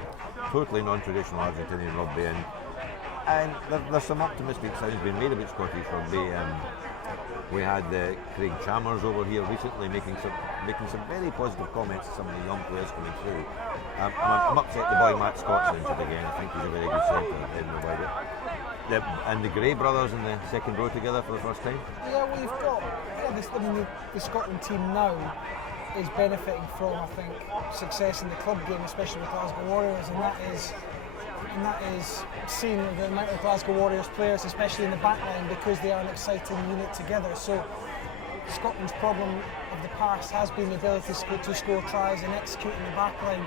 Totally non-traditional Argentinian rugby, and there's some optimistic sounds being made about Scottish rugby. We had Craig Chalmers over here recently making some very positive comments to some of the young players coming through. I'm upset the boy Matt Scott's injured again. I think he's a very good centre in the wider. And the Gray brothers in the second row together for the first time. Yeah, well, you've got the Scotland team now is benefiting from, I think, success in the club game, especially with Glasgow Warriors, and that is seeing the amount of Glasgow Warriors players, especially in the back line, because they are an exciting unit together. So Scotland's problem of the past has been the ability to score tries and execute in the back line.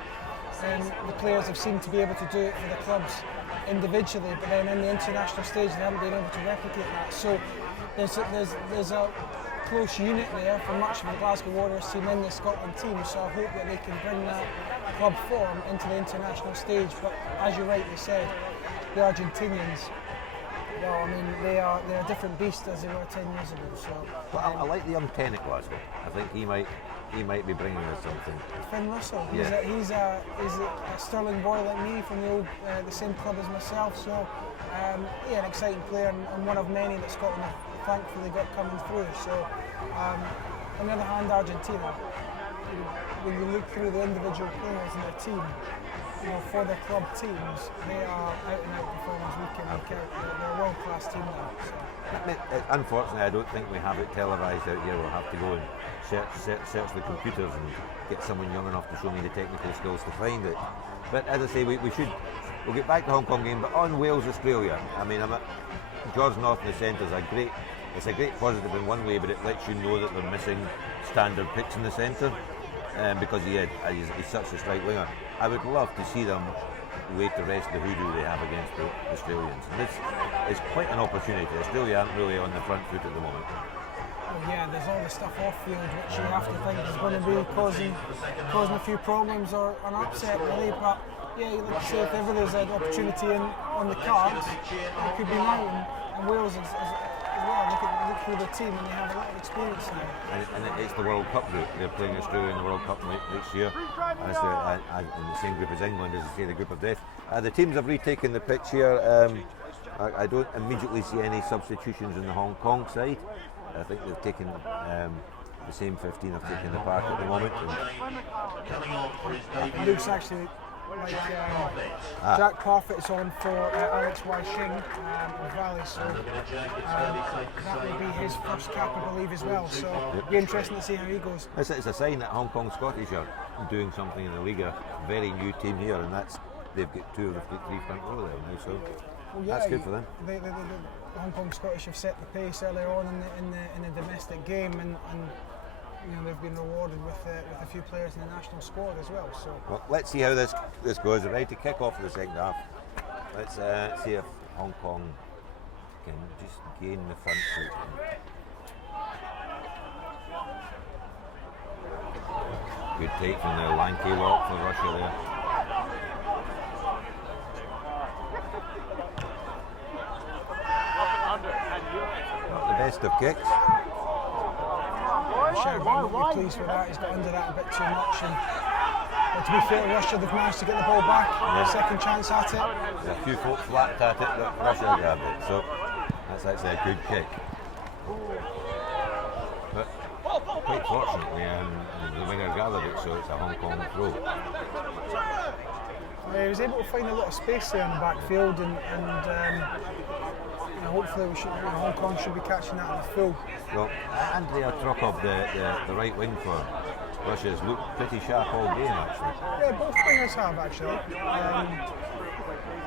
And the players have seemed to be able to do it for the clubs individually, but then in the international stage they haven't been able to replicate that. So there's a close unit there for much of the Glasgow Warriors team in the Scotland team, so I hope that they can bring that club form into the international stage. But as you rightly said, the Argentinians, well, I mean, they are a different beast as they were 10 years ago. So I like the young 10 at Glasgow. I think he might be bringing us something. Finn Russell, Yeah. he's a sterling boy like me from the same club as myself. So an exciting player and one of many that Scotland have thankfully got coming through. So on the other hand, Argentina, when you look through the individual players in their team, you know, for their club teams, they are out and out performers week in, week out. They're a world-class team now. So. Unfortunately, I don't think we have it televised out here. We'll have to go and search the computers and get someone young enough to show me the technical skills to find it. But as I say, we'll get back to the Hong Kong game, but on Wales-Australia, I mean, George North in the centre is it's a great positive in one way, but it lets you know that they're missing standard pitch in the centre because he's such a strike winger. I would love to see them wait the rest of the hoodoo they have against the Australians. And this is quite an opportunity. Australia aren't really on the front foot at the moment. Well, yeah, there's all the stuff off field which you have to think is going to be causing a few problems or an upset really. But yeah, like you say, if ever there's an opportunity on the cards, it could be now. And Wales as well. Look through the team and they have a lot of experience now. And it's the World Cup group. They're playing Australia in the World Cup next year. And it's in the same group as England, as I say, the group of death. The teams have retaken the pitch here. I don't immediately see any substitutions in the Hong Kong side. I think they've taken the same 15 have taken the park at the moment. It looks actually like Jack Parfitt is on for Alex Y. Shing of Valley, so that will be his first cap, I believe, as well. So it'll be interesting to see how he goes. It's a sign that Hong Kong Scottish are doing something in the league. A very new team here, and they've got 2 of the 3 front row there now. So Well, yeah, That's good for them. The Hong Kong Scottish have set the pace earlier on in the domestic game, and you know, they've been rewarded with a few players in the national squad as well. So Well, let's see how this goes. They're ready to kick off for the second half. Let's see if Hong Kong can just gain the front foot. Good take from the lanky lock for Russia there. Not the best of kicks. Sheridan won't be pleased with that. He's got under that a bit too much. But to be fair to Russia, they've managed to get the ball back. Second chance at it. There's a few folks flapped at it, but Russia grabbed it. So that's actually a good kick. But quite fortunately, the winger gathered it, so it's a Hong Kong throw. He was able to find a lot of space there in the backfield, and you know, hopefully Hong Kong should be catching that in the full. Well, Andrea Trokov, the right wing for Russia, has looked pretty sharp all game actually. Yeah, both wingers have actually. You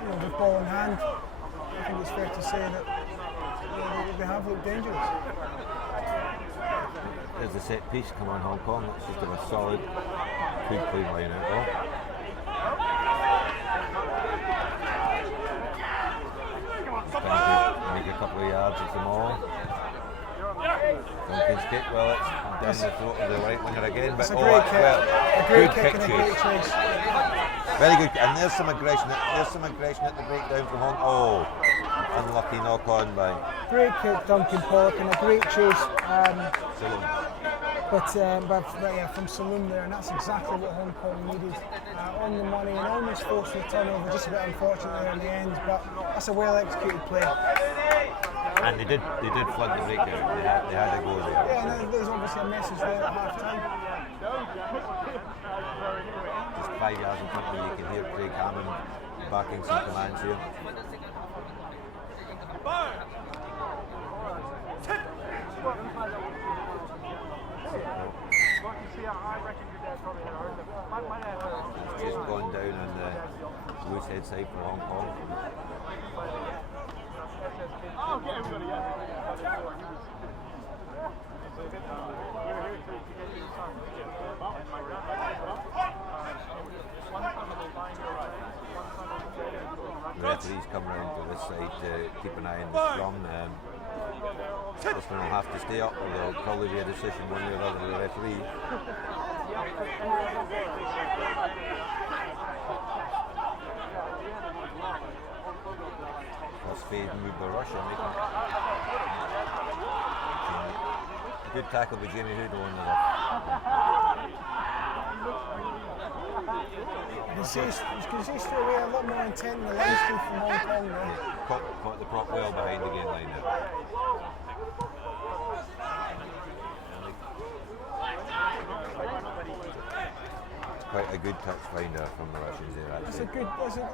know, with ball in hand, I think it's fair to say that they have looked dangerous. There's the set piece, come on Hong Kong, that's just a solid, good clean line out ball. Trying to make a couple of yards of them all. Duncan's kick, well it's down the throat of the right winger again, but It's a great kick, a great kick and a great chase. chase. Very good, and there's some aggression at the breakdown from Hong Kong. Oh, unlucky knock on by Great kick, Duncan Pollock, and a great chase. Saloon. But yeah, from Saloon there, and that's exactly what Hong Kong needed. On the money and almost forced the turnover, just a bit unfortunate there in the end, but that's a well executed play. And they did flood the breakdown. They had a go there. Yeah, and there's obviously a message there at half time. Just 5 yards in front of me, you can hear Craig Hammond backing some commands here. Just gone down on the loose head side for Hong Kong. The referees come round to this side to keep an eye on the scrum. This one will have to stay up, or there'll probably be a decision one way or other of the referee. First fade move by Russia. Good tackle by Jamie Hood on You can see straight away a lot more intent in the line speed from Hong Kong there. Caught the prop well behind the game line there. Quite a good touch finder from the Russians there actually.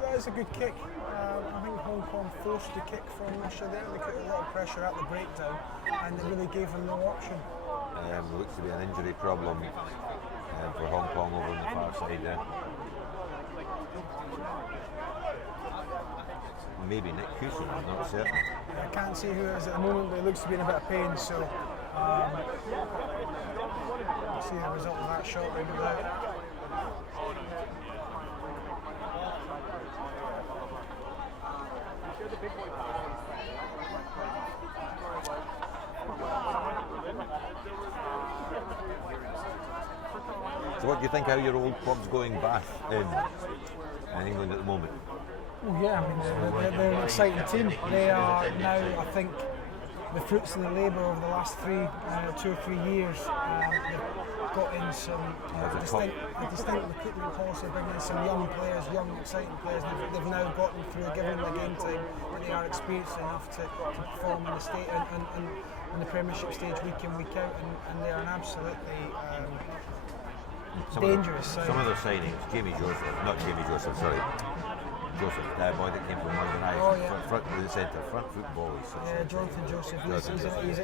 That is a good kick. I think Hong Kong forced the kick from Russia there. They put a lot of pressure at the breakdown, and they really gave them no option. Looks to be an injury problem for Hong Kong over on the far side there. Maybe Nick Houston, I'm not certain. I can't see who it is at the moment, but he looks to be in a bit of pain, so we'll see the result of that shot when we're out. So what do you think how your old club's going Bath in England at the moment? Well, yeah, I mean, they're an exciting team. They are now, I think, the fruits of the labour over the last 2 or 3 years. They've got in some distinct recruitment policy, bringing in some young players, young exciting players. They've now gotten through, given them the game time, that they are experienced enough to perform in the state and in the Premiership stage week in, week out, and they are an absolutely dangerous side. Some of their signings, Joseph, the boy that came from London Irish, front of the centre, front football. Jonathan Joseph, he's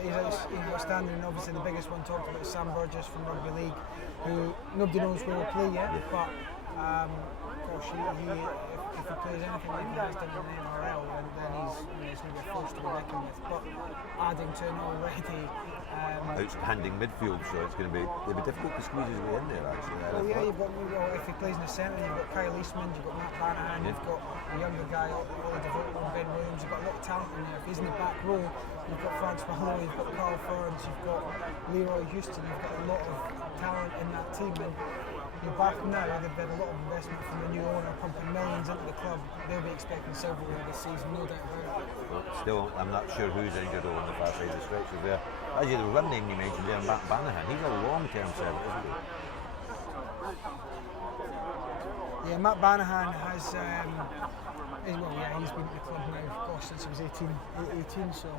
outstanding, and obviously the biggest one talked about Sam Burgess from Rugby League, who nobody knows where he'll play yet, but gosh, if he plays anything like he has done in the NRL, then he's going to be a force to be reckoned with. But adding to an already outstanding midfield, so it'll be difficult to squeeze his way in there actually. Well, yeah, if he plays in the centre, you've got Kyle Eastman, you've got Matt Banahan, you've got a younger guy, Ollie Devoto and Ben Williams, you've got a lot of talent in there. If he's in the back row, you've got Francois Lowe, you've got Carl Ferns, you've got Leroy Houston, you've got a lot of talent in that team. And you're back now, they've had a lot of investment from the new owner, pumping millions into the club. They'll be expecting silverware this season, no doubt about it. Well, still, I'm not sure who's injured on the far side of the stretches there. Actually, the one name you mentioned there, Matt Banahan, he's a long-term servant, isn't he? Yeah, Matt Banahan has, he's been at the club now, since he was 18, so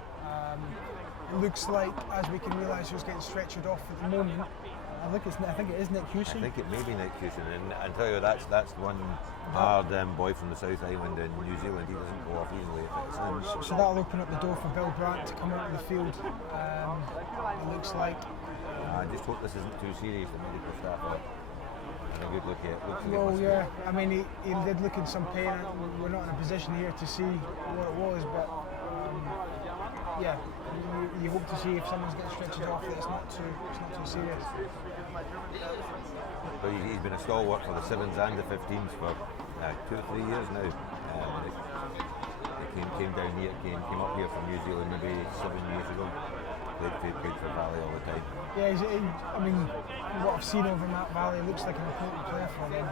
it looks like, as we can realise, who's getting stretched off at the moment. I think it is Nick Hewson. I think it may be Nick Hewson, and I tell you, that's one hard boy from the South Island in New Zealand. He doesn't go off easily if it's him. So that'll open up the door for Bill Brandt to come out on the field. It looks like. I just hope this isn't too serious. The medical staff are having a good look at it. Well, yeah. I mean, he did look in some pain. We're not in a position here to see what it was, but yeah, you hope to see if someone's getting stretched off that it's not too serious. But he's been a stalwart for the 7s and the 15s for 2 or 3 years now. He came down here, came up here from New Zealand maybe 7 years ago. Played for Valley all the time. Yeah, I mean, what I've seen over Matt Valley, looks like an important player for them.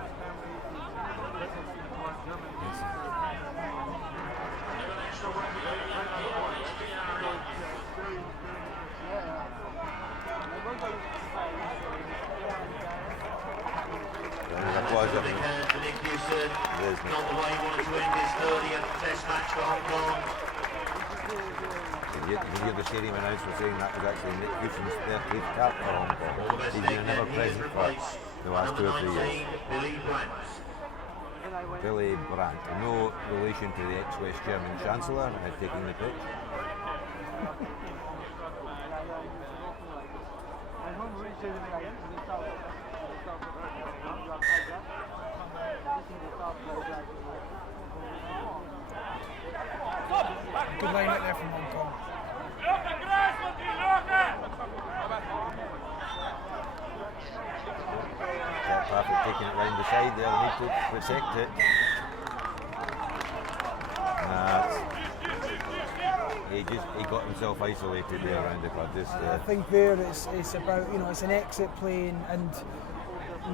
Big hand for Nick Hewson. Not the way he wanted to end his 30th Test match for Hong Kong. You can hear the stadium announcer saying that was actually Nick Hewson's 30th cap for Hong Kong. He's been never present for the last 2 or 3 years. Billy Brandt. No relation to the ex-West German Chancellor taking the pitch. Good line out there from Hong Kong. Perfect, taking it round the side there, they need to protect it. He got himself isolated there around the club. I think there it's about, it's an exit play, and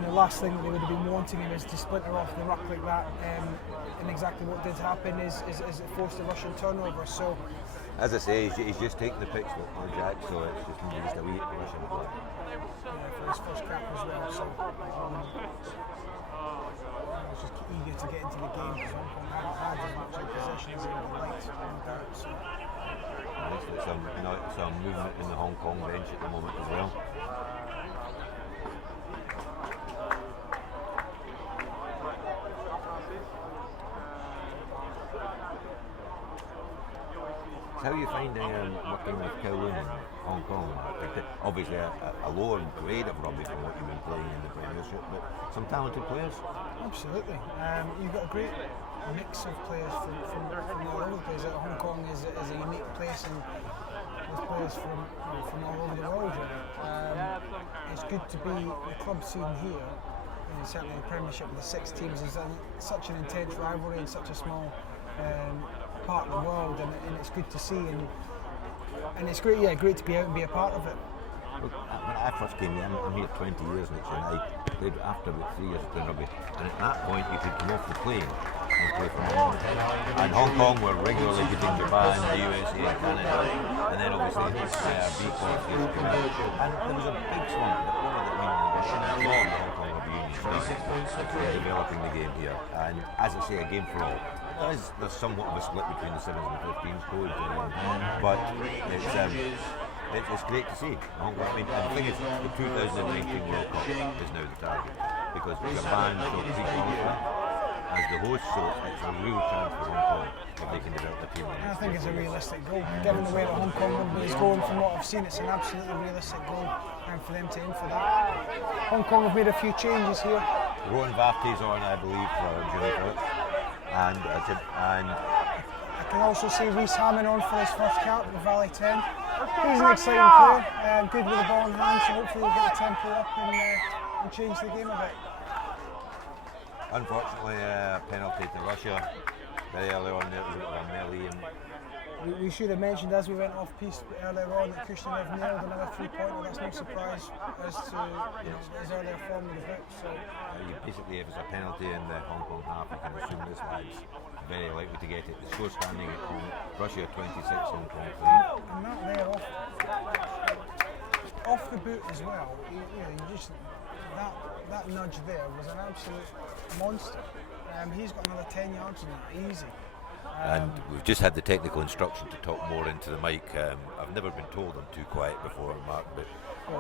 the last thing they would have been wanting him is to splinter off the ruck like that. And exactly what did happen is it forced a Russian turnover. So, as I say, he's just taking the pitch for Jack, so it's just a wee Russian play. For his first cap as well. So I was just eager to get into the game because Hong Kong hadn't had as much possession as they would have liked, no doubt. So. There's some movement in the Hong Kong bench at the moment as well. How are you finding working with Kowloon in Hong Kong? Obviously a lower grade of rugby from what you've been playing in the Premiership, but some talented players? Absolutely. You've got a great mix of players from all over the place. Hong Kong is a unique place, and with players from all over the world. It's good to be the club scene here, and certainly the Premiership with the 6 teams is such an intense rivalry in such a small part of the world, and it's good to see, and it's great to be out and be a part of it. Look, when I first came here, I'm here 20 years next year, and I played after about 3 years playing rugby, and at that point you could come off the plane and play for Hong Kong. And Hong Kong were regularly beating Japan, the USA, and Canada, and then obviously B course used to come out. And there was a big slump that over the Hong Kong Rugby Union started developing the game here, and as I say, a game for all. There's somewhat of a split between the 7s and 15s codes, but it's great to see. I mean, the thing is, the 2019 World Cup is now the target, because Japan showed pre-qualifying as the host, so it's a real chance for Hong Kong if they can develop the team. I think it's a realistic goal. Given the way that Hong Kong rugby is going, from what I've seen, it's an absolutely realistic goal, and for them to aim for that. Hong Kong have made a few changes here. Rowan Varty's on, I believe, for Jimmy Phillips. and I can also see Reese Hammond on for his first cap with Valley 10. He's an exciting player, good with the ball in hand, so hopefully he'll get the tempo up and change the game a bit. unfortunately a penalty to Russia very early on. There was a bit of a melee, and We should have mentioned as we went off piece earlier on that Ustinov nailed another 3-pointer. That's no surprise as to his earlier form in the book. So basically, if it's a penalty in the Hong Kong half, you can assume this lad's very likely to get it. The score standing at home, Russia 26 and 23. and that there off the boot as well. You just that nudge there was an absolute monster. He's got another 10 yards in that, easy. And we've just had the technical instruction to talk more into the mic. I've never been told I'm too quiet before, Mark, but so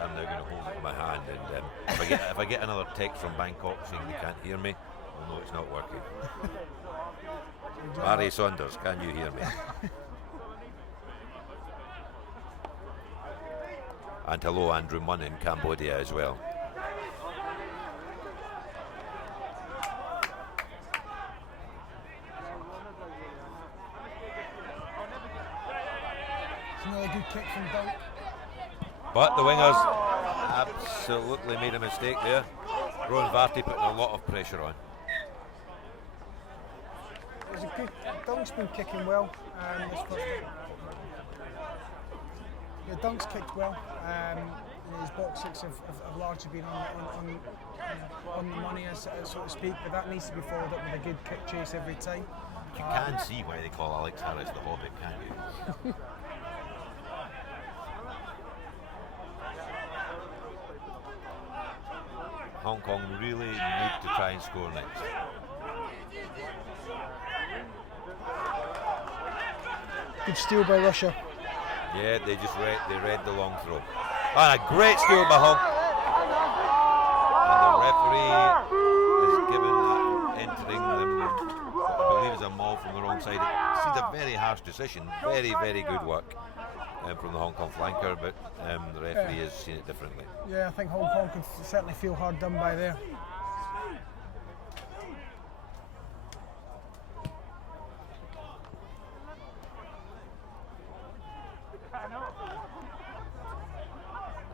I'm now going to hold it in my hand. And if I get another text from Bangkok saying they can't hear me, I'll know it's not working. Barry Saunders, can you hear me? And hello, Andrew Munn in Cambodia as well. Another good kick from Dunk. But the wingers absolutely made a mistake there. Rowan Varty putting a lot of pressure on. It was a good. Dunk's been kicking well. This first. Yeah, Dunk's kicked well. His box six have largely been on the money, as so to speak. But that needs to be followed up with a good kick chase every time. You can see why they call Alex Harris the Hobbit, can't you? Hong Kong really need to try and score next. Good steal by Russia. Yeah, they read the long throw. And a great steal by Hong Kong. And the referee has given that entering them, I believe is a maul from the wrong side. It seems a very harsh decision. Very, very good work from the Hong Kong flanker, but the referee has seen it differently. Yeah, I think Hong Kong could certainly feel hard done by there.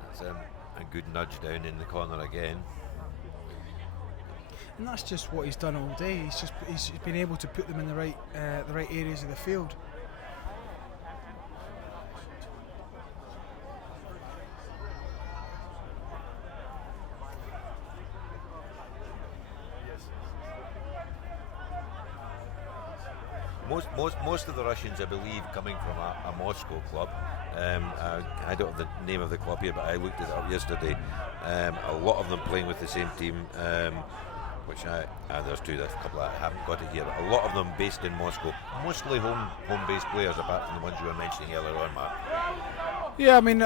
That's a good nudge down in the corner again. And that's just what he's done all day. He's been able to put them in the right areas of the field. Most of the Russians, I believe, coming from a Moscow club. I don't have the name of the club here, but I looked it up yesterday. A lot of them playing with the same team, which there's a couple I haven't got it here. But a lot of them based in Moscow, mostly home-based players, apart from the ones you were mentioning earlier on, Mark. Yeah, I mean,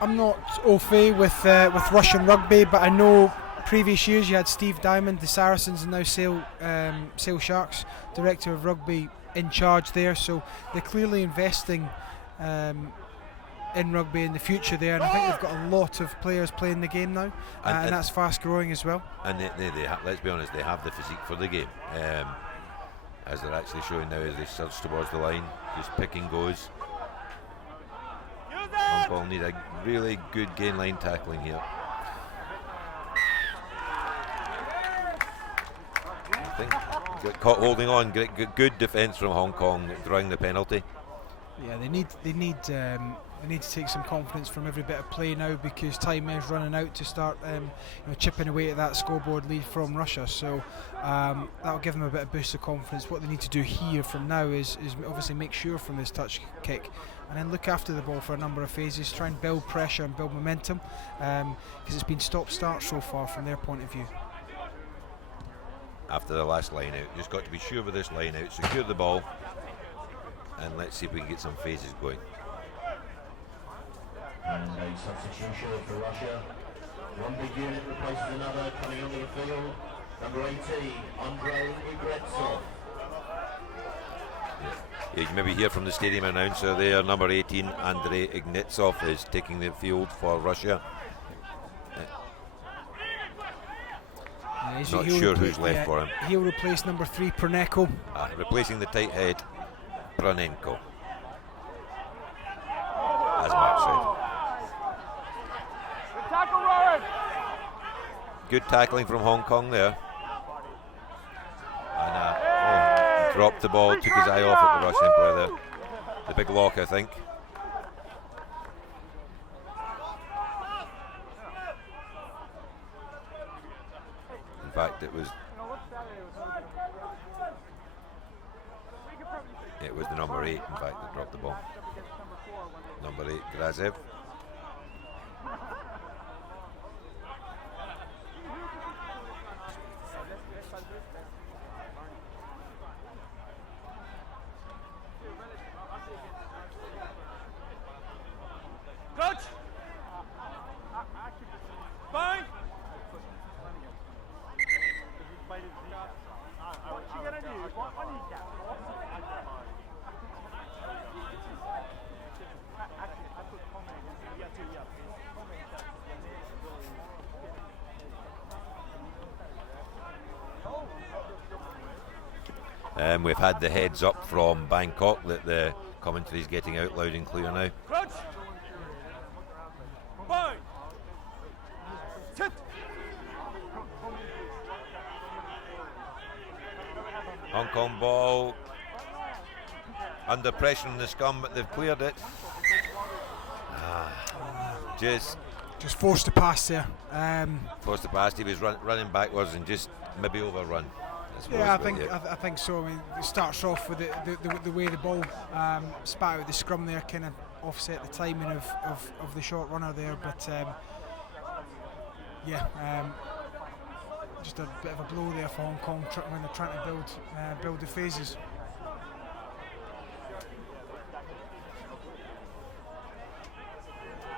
I'm not au fait with Russian rugby, but I know previous years you had Steve Diamond, the Saracens, and now Sale Sharks, director of rugby, in charge there. So they're clearly investing in rugby in the future there, and I think they've got a lot of players playing the game now, and that's fast growing as well. And they let's be honest, they have the physique for the game, as they're actually showing now as they surge towards the line. Just picking goes. Hong Kong need a really good gain line tackling here. I think got caught holding on. Good defence from Hong Kong, drawing the penalty. Yeah, they need to take some confidence from every bit of play now, because time is running out to start chipping away at that scoreboard lead from Russia. So that'll give them a bit of boost of confidence. What they need to do here from now is obviously make sure from this touch kick, and then look after the ball for a number of phases, try and build pressure and build momentum, because it's been stop-start so far from their point of view. After the last line out, just got to be sure with this line out, secure the ball, and let's see if we can get some phases going. And a substitution for Russia. One big unit replaces another coming onto the field. Number 18, Andrei Igretsov. You can maybe hear from the stadium announcer there, number 18, Andrei Ignitsov, is taking the field for Russia. Not sure who's left for him. He'll replace number 3, Proneko. Replacing the tight head, Pronenko. As Mark said. Good tackling from Hong Kong there. And dropped the ball, took his eye off at the Russian player there. The big lock, I think. In fact, it was the number 8, in fact, that dropped the ball. Number 8, Grazev. Coach! Fine! What you gonna do? What is that? We've had the heads up from Bangkok that the commentary's getting out loud and clear now. Coach! Fine! Sit! Hong Kong ball under pressure in the scum, but they've cleared it. Just forced to pass there. Forced to pass. He was running backwards and just maybe overrun. Yeah, I think so. I mean, it starts off with the way the ball spat out the scrum there, kind of offset the timing of the short runner there. But just a bit of a blow there for Hong Kong when they're trying to build the phases.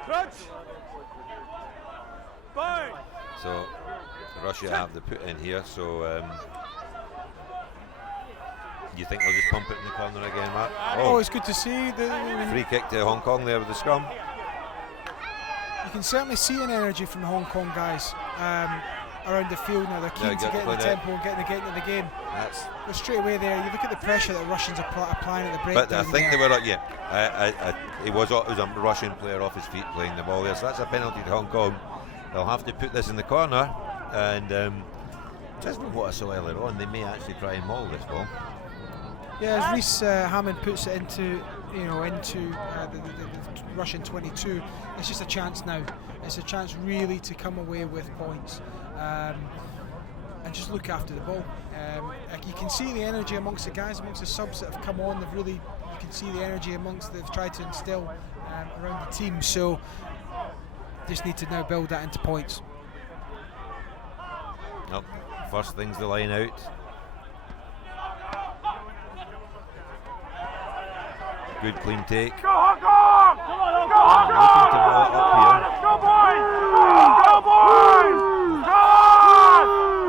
Coach! Fine! So Russia have the put in here. So you think they'll just pump it in the corner again, Mark? Oh, it's good to see. Free kick to Hong Kong there with the scrum. You can certainly see an energy from the Hong Kong guys around the field now. They're keen to get in the tempo and get into the game. But straight away there, you look at the pressure that the Russians are applying at the break. But I think they were, it was a Russian player off his feet playing the ball there, so that's a penalty to Hong Kong. They'll have to put this in the corner, and just from what I saw earlier on, they may actually try and maul this ball. Yeah, as Rhys Hammond puts it into the Russian 22, it's just a chance now. It's a chance really to come away with points and just look after the ball. You can see the energy amongst the guys, amongst the subs that have come on. You can see the energy they've tried to instill around the team. So just need to now build that into points. Nope. First thing's the line out. Good clean take. Go Hong Kong! Come on, go Hong Kong! Go boys! Go boys!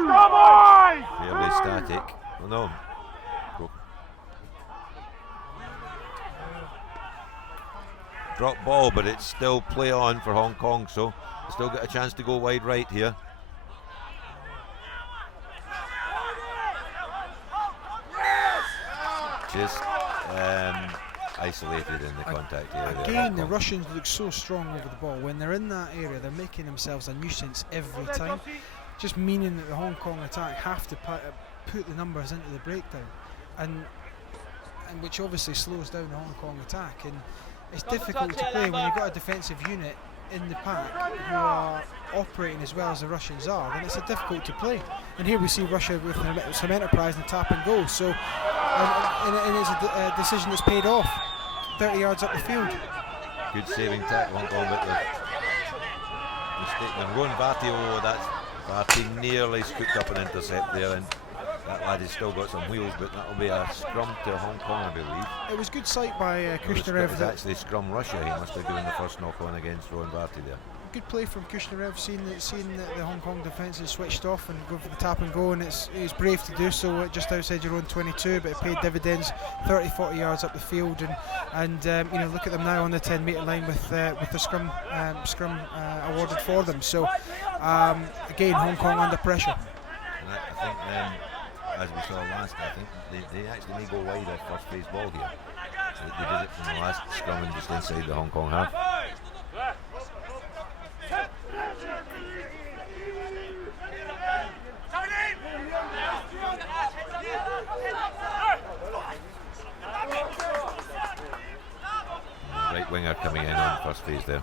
Go boys! Fairly static. Oh no. Drop ball, but it's still play on for Hong Kong, so still got a chance to go wide right here. Just isolated in the contact area. Again, the Russians look so strong over the ball. When they're in that area, they're making themselves a nuisance every time. Just meaning that the Hong Kong attack have to put the numbers into the breakdown, and which obviously slows down the Hong Kong attack. And it's difficult to play when you've got a defensive unit in the pack who are operating as well as the Russians are. Then it's difficult to play. And here we see Russia with some enterprise and tap and go. So, and it's a decision that's paid off. 30 yards up the field. Good saving tackle, Hong Kong, but the mistake. And Ron Varty, that's Varty nearly scooped up an intercept there, and that lad has still got some wheels, but that'll be a scrum to Hong Kong, I believe. It was good sight by Kushnerev. It was actually scrum Russia. He must be doing the first knock on against Ron Varty there. Good play from Kushnerev, seeing that the Hong Kong defence is switched off and go for the tap and go, and it's brave to do so just outside your own 22, but it paid dividends 30-40 yards up the field, and look at them now on the 10-metre line with the scrum awarded for them. So again, Hong Kong under pressure. And I think, as we saw last, I think they actually may go wide off first phase ball here. So they did it from the last scrum and just inside the Hong Kong half. Right winger coming in on first phase there.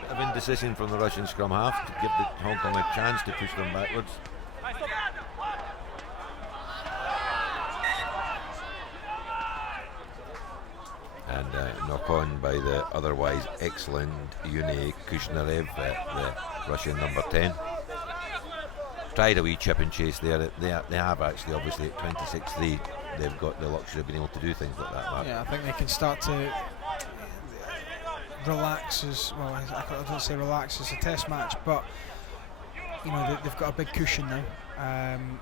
Bit of indecision from the Russian scrum half to give the Hong Kong a chance to push them backwards. And knock on by the otherwise excellent Yuni Kushnarev, the Russian number 10. Tried a wee chip and chase there. They have actually, obviously, at 26 they've got the luxury of being able to do things like that. Mark. Yeah, I think they can start to relax as well. I don't say relax, it's a test match, but you know they've got a big cushion now,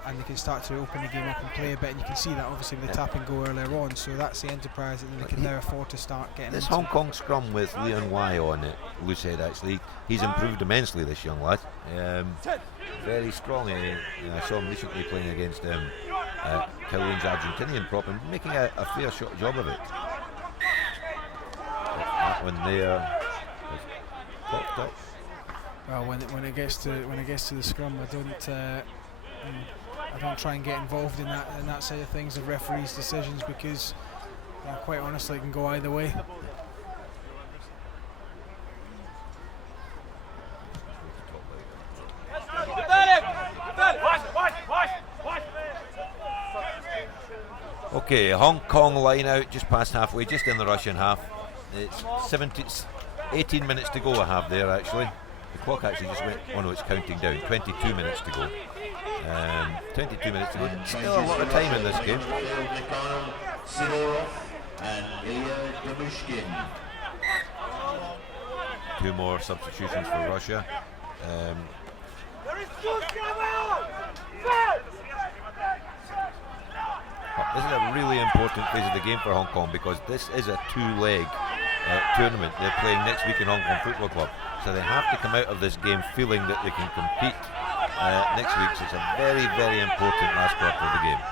and they can start to open the game up and play a bit. And you can see that obviously with the tap and go earlier on. So that's the enterprise that they can now afford to start getting. This into. Hong Kong scrum with Leon Wai on it, loose head actually, he's improved immensely. This young lad, very strong. I saw him recently playing against Kowloon's Argentinian prop and making a fair job of it. That one there is popped up. Well, when it gets to the scrum, I don't try and get involved in that side of things, the referees' decisions, because quite honestly, it can go either way. Okay, Hong Kong line out just past halfway, just in the Russian half. It's 18 minutes to go I have there actually. The clock actually just went, oh no, it's counting down. 22 minutes to go. 22 minutes to go. Still a lot of time in this game. Two more substitutions for Russia. This is a really important phase of the game for Hong Kong because this is a two-leg tournament. They're playing next week in Hong Kong Football Club. So they have to come out of this game feeling that they can compete next week. So it's a very, very important last quarter of the game.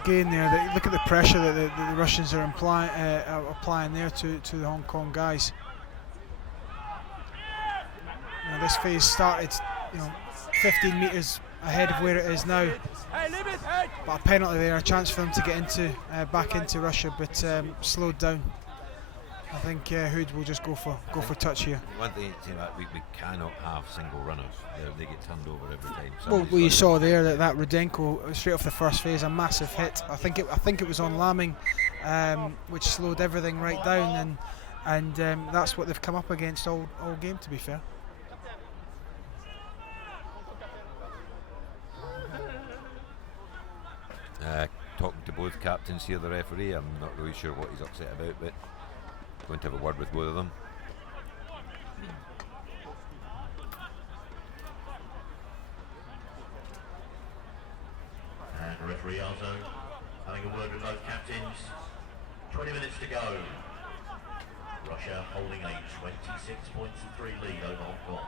Again, there, look at the pressure that the Russians are applying there to the Hong Kong guys. Now this phase started, 15 metres ahead of where it is now. But a penalty there, a chance for them to get back into Russia, but slowed down. I think Hood will just go for touch here. One thing to say about we cannot have single runners. They get turned over every time. Well, you saw there that Rudenko straight off the first phase, a massive hit. I think it was on Lamming, which slowed everything right down, and that's what they've come up against all game. To be fair. Talking to both captains here, the referee. I'm not really sure what he's upset about, but going to have a word with both of them. And referee Alzo having a word with both captains. 20 minutes to go. Russia holding a 26 points and 3 lead over Hong Kong.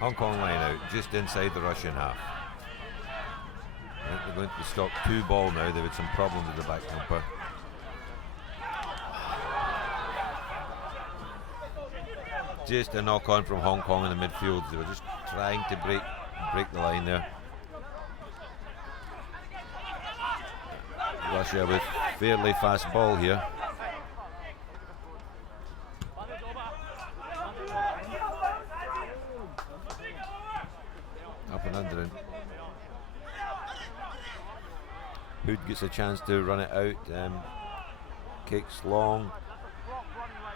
Hong Kong line out just inside the Russian half. I think they're going to stop 2 ball now. They've had some problems with the back jumper. Just a knock on from Hong Kong in the midfield. They were just trying to break the line there. Russia with fairly fast ball here. Up and under it. Hood gets a chance to run it out. Kicks long.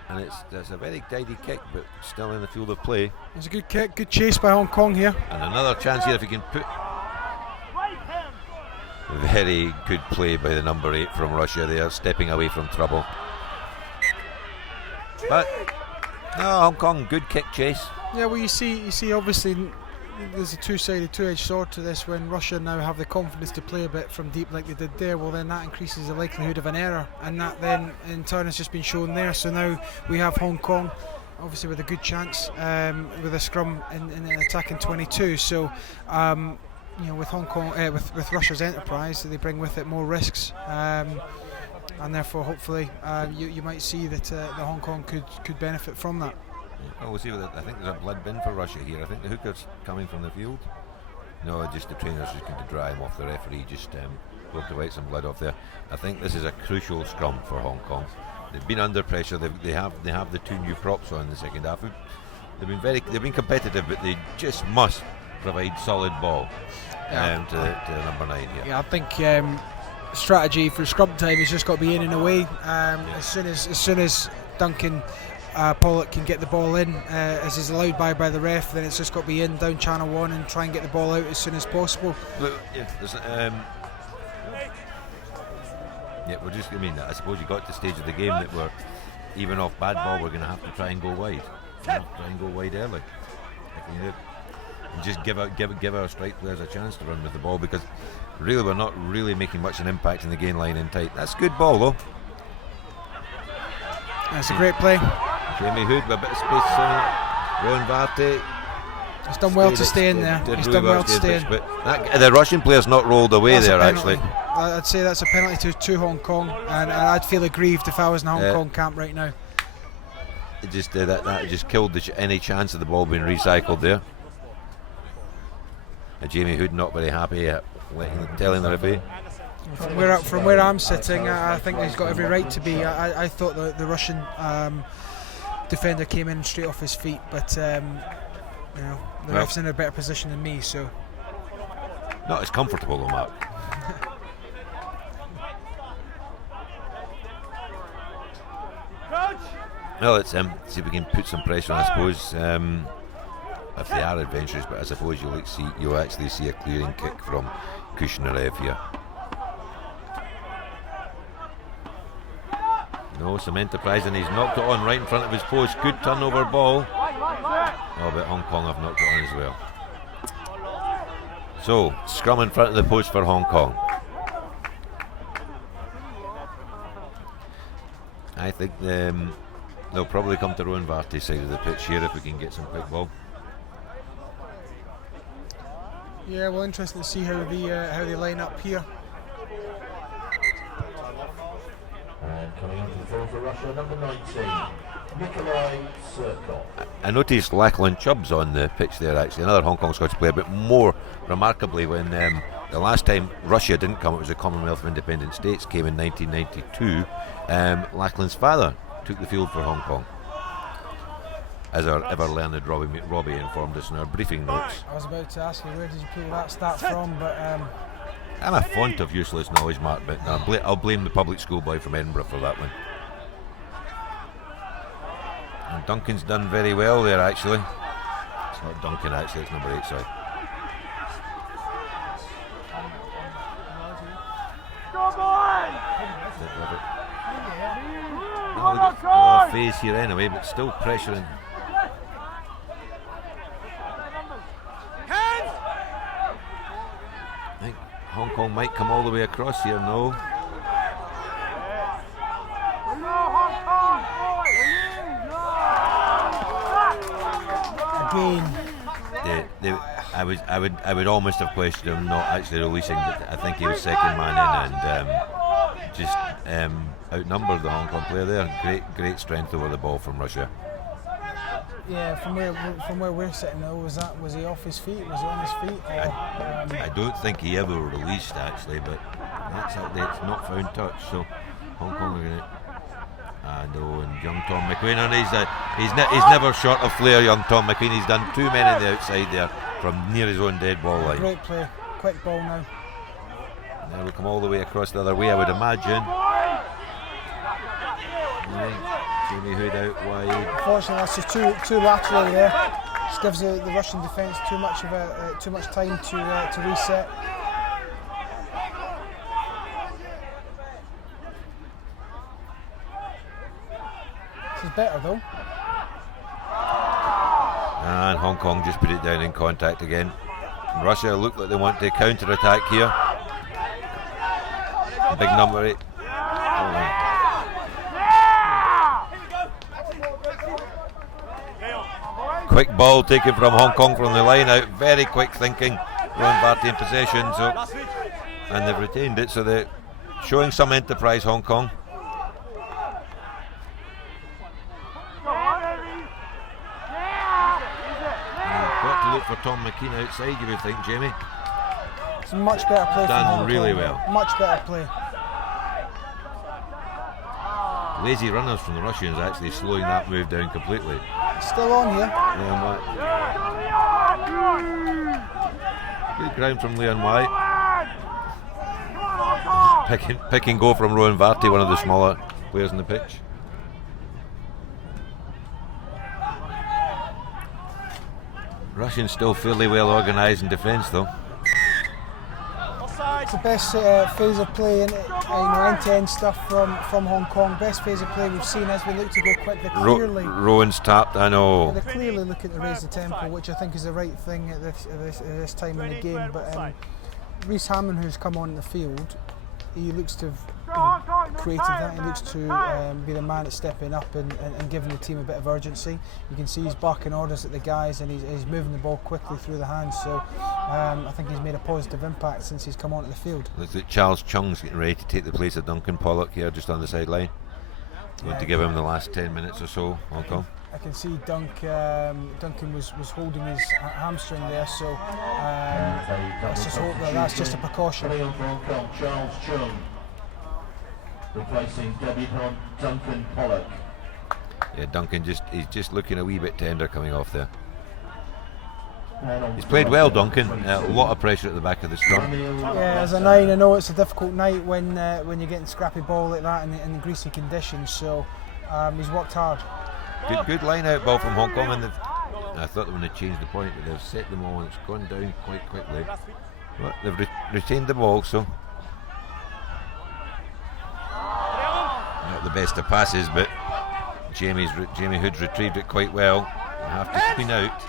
And it's a very tidy kick, but still in the field of play. It's a good kick, good chase by Hong Kong here. And another chance here if he can put. Very good play by the number 8 from Russia there, stepping away from trouble. But no, Hong Kong, good kick chase. Yeah, well, you see, obviously there's a two-edged sword to this. When Russia now have the confidence to play a bit from deep like they did there, well then that increases the likelihood of an error, and that then in turn has just been shown there. So now we have Hong Kong obviously with a good chance with a scrum in an attack in 22. So with Hong Kong, with Russia's enterprise, they bring with it more risks, and therefore hopefully you might see that the Hong Kong could benefit from that. Well, we'll see. I think there's a blood bin for Russia here. I think the hooker's coming from the field. No, just the trainer's just going to dry him off. The referee just broke to wipe some blood off there. I think this is a crucial scrum for Hong Kong. They've been under pressure. They have the 2 new props on in the second half. They've been competitive, but they just must provide solid ball to number 9 here. Yeah, I think strategy for scrum time has just got to be in and away. As soon as Duncan Pollock can get the ball in, as is allowed by the ref, then it's just got to be in down channel 1 and try and get the ball out as soon as possible. We're just. I suppose you got to the stage of the game that we're even off bad ball. We're going to have to try and go wide. Try and go wide early. And just give our strike players a chance to run with the ball, because really we're not really making much an impact in the gain line in tight. That's good ball though. That's a great play. Jamie Hood with a bit of space on it. Rowan Varty. He's done well to stay in there. He's done well to stay in. But the Russian player's not rolled away there actually. I'd say that's a penalty to Hong Kong, and I'd feel aggrieved if I was in the Hong Kong camp right now. It just that just killed any chance of the ball being recycled there. Jamie Hood not very happy telling the referee. From where I'm sitting, I think he's got every right to be. I thought the Russian defender came in straight off his feet, but the ref's in a better position than me, so. Not as comfortable though, Mark. Well, let's see if we can put some pressure on, I suppose. If they are adventurous, but I suppose you'll actually see a clearing kick from Kushnerev here. No, some enterprise, and he's knocked it on right in front of his post. Good turnover ball. Oh, but Hong Kong have knocked it on as well. So, scrum in front of the post for Hong Kong. I think they'll probably come to Rowan Varty's side of the pitch here if we can get some quick ball. Yeah, well, interesting to see how they line up here. And coming onto the floor for Russia, number 19, Nikolai Surkov. I noticed Lachlan Chubb's on the pitch there actually, another Hong Kong Scottish player, but more remarkably when the last time Russia didn't come, it was the Commonwealth of Independent States, came in 1992. Lachlan's father took the field for Hong Kong, as our ever-learned Robbie informed us in our briefing notes. I was about to ask you, where did you pull that stat from, but I'm a font of useless knowledge, Mark, but I'll blame the public school boy from Edinburgh for that one. And Duncan's done very well there actually. It's not Duncan actually, it's number 8, sorry. No phase here anyway, but still pressuring. I think Hong Kong might come all the way across here, no. Again. I would almost have questioned him not actually releasing, but I think he was second man in and just outnumbered the Hong Kong player there. Great strength over the ball from Russia. Yeah, from where we're sitting though, was he off his feet? Was he on his feet? I don't think he ever released actually, but it's not found touch. So Hong Kong are going to. And young Tom McQueen, and he's never short of flair. Young Tom McQueen, he's done 2 men on the outside there from near his own dead ball line. Great play, quick ball now. Now we'll come all the way across the other way, I would imagine. Jamie Hood out wide. Unfortunately, that's just too lateral there. Just gives the Russian defence too much time to reset. This is better though. And Hong Kong just put it down in contact again. Russia look like they want to counter-attack here. Big number 8. Quick ball taken from Hong Kong from the line out. Very quick thinking. Rowan Varty in possession, and they've retained it, so they're showing some enterprise, Hong Kong. You've got to look for Tom McKean outside, you would think, Jamie. It's a much better play from Hong Done Kong. really well. Much better play. Lazy runners from the Russians actually slowing that move down completely. Still on here. Leon White. Good ground from Leon White. Pick and go from Rowan Varty, one of the smaller players on the pitch. Russians still fairly well organised in defence though. It's the best phase of play and end-to-end stuff from Hong Kong. Best phase of play we've seen as we look to go quick. They're clearly Rowan's tapped, I know. They're clearly looking to raise the tempo, which I think is the right thing at this time in the game. But Rhys Hammond, who's come on the field, he looks to have created that. He looks to be the man that's stepping up and giving the team a bit of urgency. You can see he's barking orders at the guys, and he's moving the ball quickly through the hands. So I think he's made a positive impact since he's come onto the field. Looks like Charles Chung's getting ready to take the place of Duncan Pollock here, just on the sideline. Going to give him the last 10 minutes or so, Hong Kong. I can see Duncan was holding his hamstring there, so let's just hope that that's just a precaution. Charles Chung replacing debutant Duncan Pollock. Yeah, Duncan he's just looking a wee bit tender coming off there. He's played well, Duncan. A lot of pressure at the back of the scrum. Yeah, as a 9, I know it's a difficult night when you're getting scrappy ball like that in the greasy conditions. So he's worked hard. Good line out ball from Hong Kong, and I thought they were going to change the point, but they've set them all and it's gone down quite quickly. But they've retained the ball, so not the best of passes, but Jamie Hood's retrieved it quite well. They have to spin out.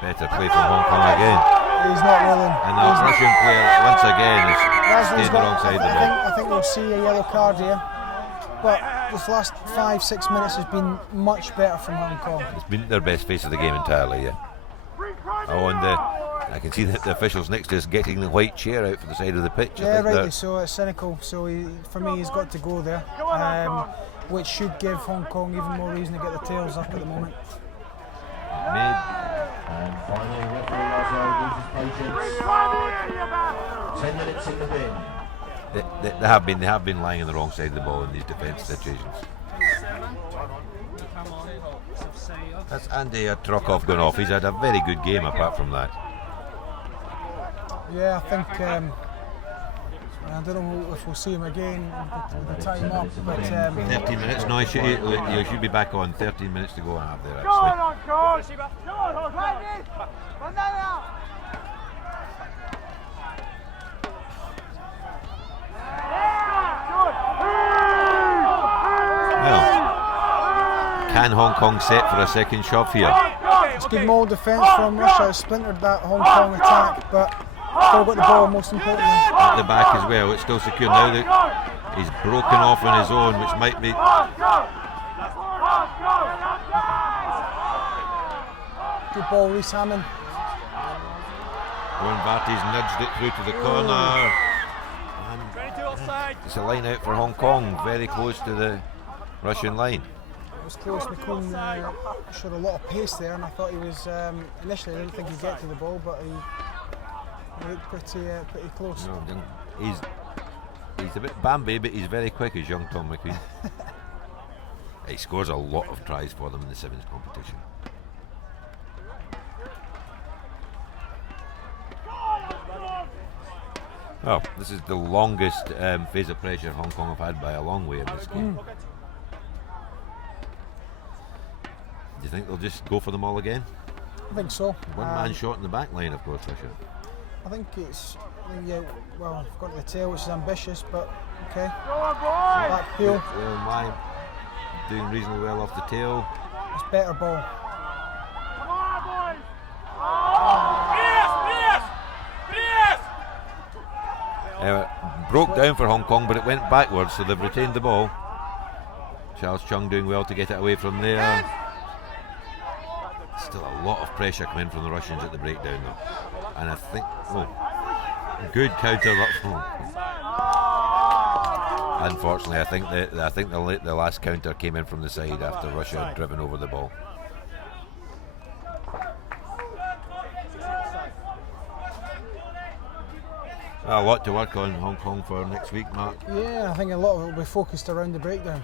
Better play from Hong Kong again. He's not willing. And the Russian player once again is staying alongside the ball. I think we'll see a yellow card here. But this last 5-6 minutes has been much better from Hong Kong. It's been their best face of the game entirely, yeah. Oh, and I can see that the officials next to us getting the white chair out for the side of the pitch. Yeah, rightly so. It's cynical. So for me, he's got to go there, which should give Hong Kong even more reason to get the tails up at the moment. And finally, referee Lazo loses patience. 10 minutes in the bin. They have been lying on the wrong side of the ball in these defence situations. That's Andy Trokov gone off. He's had a very good game apart from that. Yeah, I think I don't know if we'll see him again with the time up, but 13 minutes. No, you should be back on. 13 minutes to go and have there actually. Well, can Hong Kong set for a second shove here? it's good maul defence from Russia. It's splintered that Hong Kong attack, but still got the ball most importantly. At the back as well, it's still secure now that he's broken off on his own, which might be... Good ball, Rhys Hammond. Rowan Varty's nudged it through to the corner. And it's a line out for Hong Kong, very close to the Russian line. It was close. McCoon showed a lot of pace there, and I thought he was initially. I didn't think he'd get to the ball, but he looked pretty close. No, he's a bit Bambi, but he's very quick as young Tom McQueen. He scores a lot of tries for them in the sevens competition. Well, this is the longest phase of pressure Hong Kong have had by a long way in this game. Do you think they'll just go for them all again? I think so. One man shot in the back line, of course, Russia. I think I've got to the tail, which is ambitious, but Okay. Go on, boys! Back heel. Why doing reasonably well off the tail. It's better ball. Come on, boys! Broke down for Hong Kong, but it went backwards, so they've retained the ball. Charles Chung doing well to get it away from there. Still a lot of pressure coming from the Russians at the breakdown though. And I think, good counter up from. Unfortunately, I think the last counter came in from the side after Russia had driven over the ball. A lot to work on Hong Kong for next week, Mark. Yeah, I think a lot of it will be focused around the breakdown.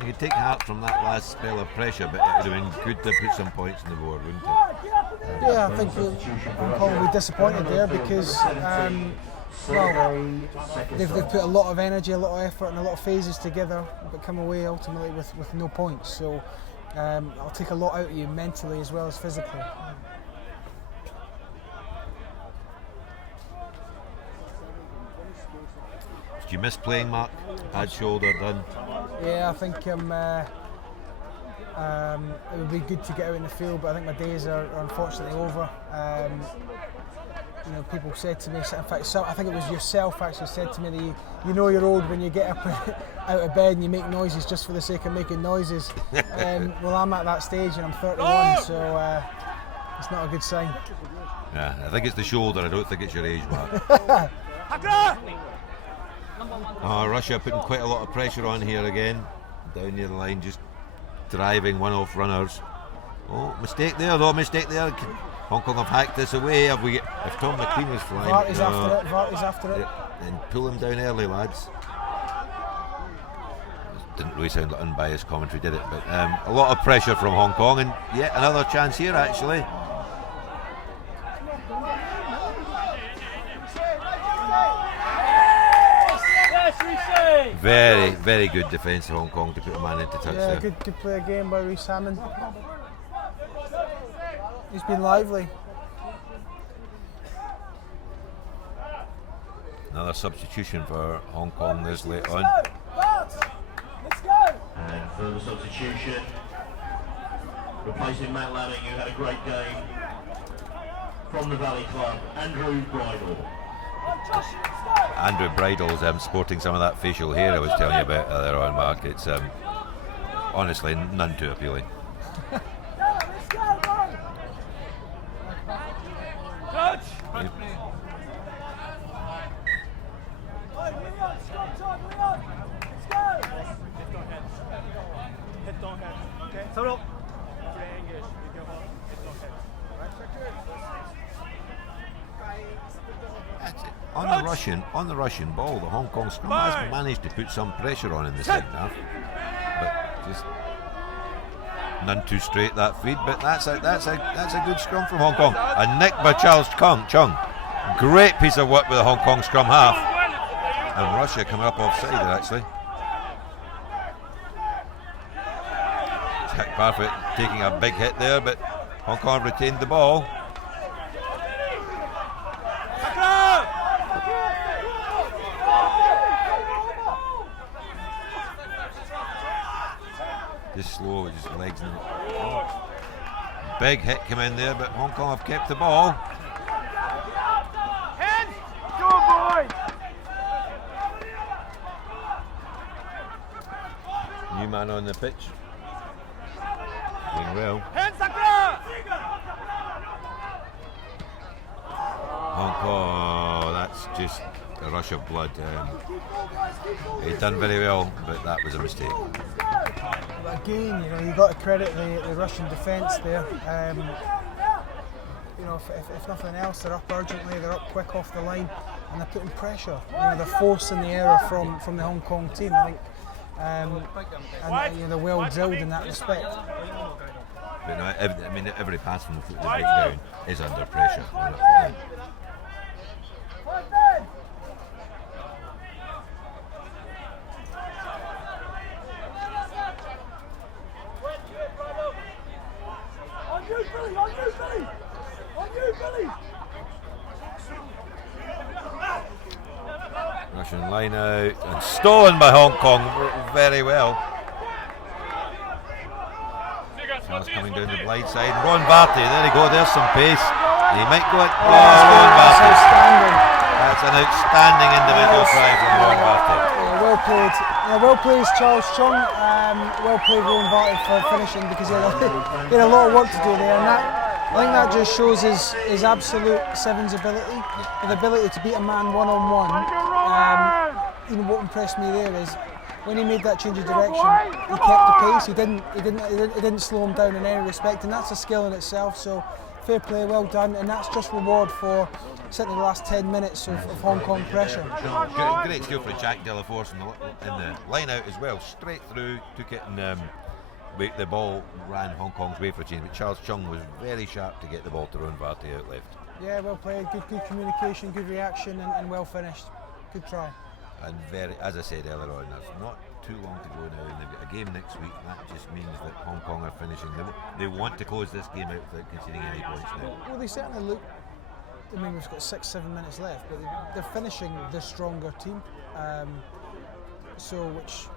You could take heart from that last spell of pressure, but it would have been good to put some points on the board, wouldn't it? Yeah, I think Hong Kong will be disappointed there because, they've put a lot of energy, a lot of effort, and a lot of phases together, but come away ultimately with no points. So I'll take a lot out of you mentally as well as physically. Did you miss playing, Mark? Bad shoulder done. Yeah, I think it would be good to get out in the field, but I think my days are unfortunately over. People said to me, in fact, I think it was yourself actually said to me that you know you're old when you get up out of bed and you make noises just for the sake of making noises. Well, I'm at that stage and I'm 31, so it's not a good sign. Yeah, I think it's the shoulder. I don't think it's your age, Mark. Russia putting quite a lot of pressure on here again. Down near the line, just driving one off runners. Oh, mistake there though, mistake there. Hong Kong have hacked this away. If Tom McLean was flying, Varty's after it. And pull him down early, lads. Didn't really sound like unbiased commentary, did it? But a lot of pressure from Hong Kong, and yet another chance here actually. Very, very good defence of Hong Kong to put a man into touch there. Yeah, good play again by Rhys Hammond. He's been lively. Another substitution for Hong Kong this late on. And further substitution. Replacing Matt Lamming, who had a great game. From the Valley Club, Andrew Bridle. Andrew Bridle's sporting some of that facial hair I was telling you about earlier on, Mark. It's honestly none too appealing. Coach! On the Russian ball, the Hong Kong scrum has managed to put some pressure on in the second half, but just none too straight that feed. But that's a good scrum from Hong Kong. A nick by Charles Chung. Great piece of work with the Hong Kong scrum half, and Russia coming up offside there actually. Jack Barfoot taking a big hit there, but Hong Kong retained the ball. Just slow, just legs. Big hit come in there, but Hong Kong have kept the ball. Hands! Go, boys! New man on the pitch. Doing well. Hands, Sakura! Hong Kong, that's just a rush of blood. He's done very well, but that was a mistake. But again, you've got to credit the Russian defence there. If nothing else, they're up urgently, they're up quick off the line, and they're putting pressure. They're forcing the error from the Hong Kong team, I think. And they're well drilled in that respect. But no, every pass from the breakdown is under pressure. Russian line out and stolen by Hong Kong very well. Charles coming down the blind side. Ron Barty, there you go, there's some pace. He might go at Ron Barty. Outstanding. That's an outstanding individual try from Ron Barty. Well played. Well played, Charles Chung. Well played, Ron Barty, for finishing, because he had a lot of work to do there. And I think that just shows his absolute sevens ability, the ability to beat a man one-on-one. What impressed me there is when he made that change of direction, he kept the pace. He didn't slow him down in any respect, and that's a skill in itself. So fair play, well done, and that's just reward for certainly the last 10 minutes of Hong Kong pressure. Great skill for Jack Delaforce in the line out as well. Straight through, took it and the ball ran Hong Kong's way for a change. But Charles Chung was very sharp to get the ball to Ron Barty out left. Yeah, well played, good communication, good reaction, and well finished. Good try. And as I said earlier on, there's not too long to go now, and they've got a game next week. And that just means that Hong Kong are finishing. They want to close this game out without conceding any points now. Well, they certainly look. I mean, we've got 6-7 minutes left, but they're finishing the stronger team. Which,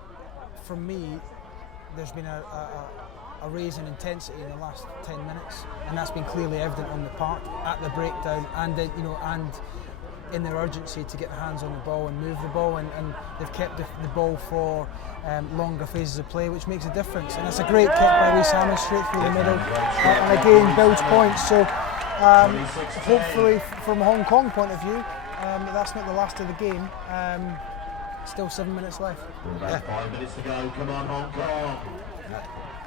from me, there's been a raise in intensity in the last 10 minutes, and that's been clearly evident on the park at the breakdown, and in their urgency to get their hands on the ball and move the ball, and they've kept the ball for longer phases of play, which makes a difference. And it's a great kick by Reece Hammond straight through the middle, and again builds points. So hopefully, from a Hong Kong point of view, that's not the last of the game. Still 7 minutes left. Yeah. 5 minutes to go. Come on, Hong Kong.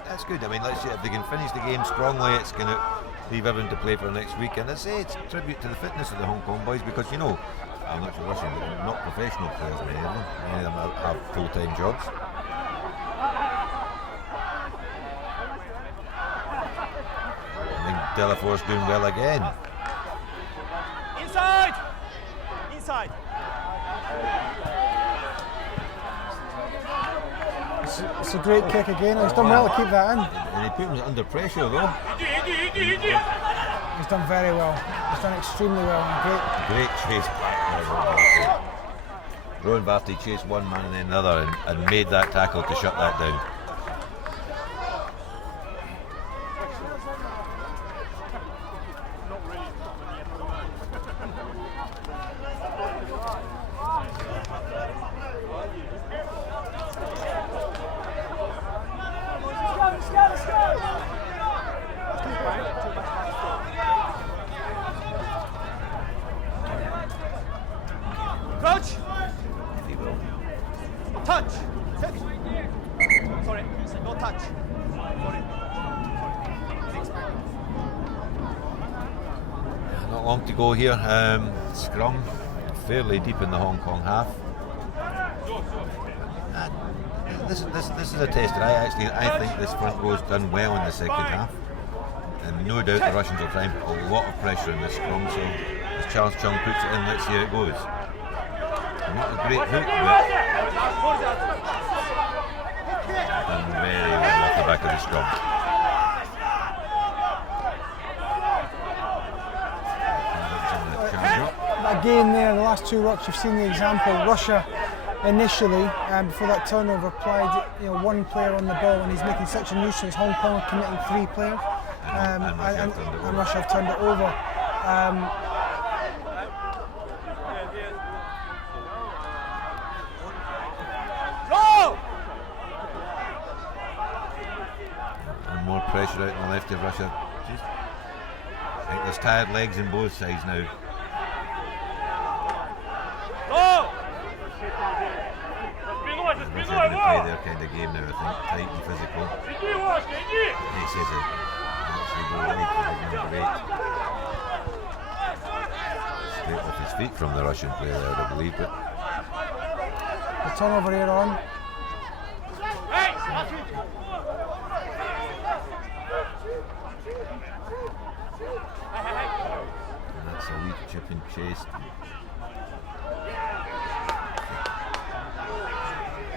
That's good. I mean, let's see if they can finish the game strongly. It's going to leave everyone to play for next week. And I say it's a tribute to the fitness of the Hong Kong boys, because I'm not sure Russian, but they're not professional players, many of them. Many of them have full-time jobs. I think Delaforce doing well again. Inside! It's a great kick again. He's done well to keep that in. And he put him under pressure though. He's done very well. He's done extremely well. And great chase back by Ron Barty. Ron Barty chased one man and then another and made that tackle to shut that down. Crouch! Touch! Sorry, no touch. Not long to go here. Scrum fairly deep in the Hong Kong half. This is a test. I think this front row's done well in the second half, and no doubt the Russians will try and put a lot of pressure in this scrum. So as Charles Chung puts it in, let's see how it goes. Not a great hook, but done very well off the back of the scrum. again, there in the last two rucks, you've seen the example. Russia initially, before that turnover, applied one player on the ball, and he's making such a nuisance. Hong Kong are committing 3 players, and Russia have turned it over. And more pressure out on the left of Russia. I think there's tired legs in both sides now. Russia going to play their kind of game now, I think, tight and physical. He says it actually go right to number 8. Straight off his feet from the Russian player there, I believe. But the turnover here on. And that's a weak chip and chase.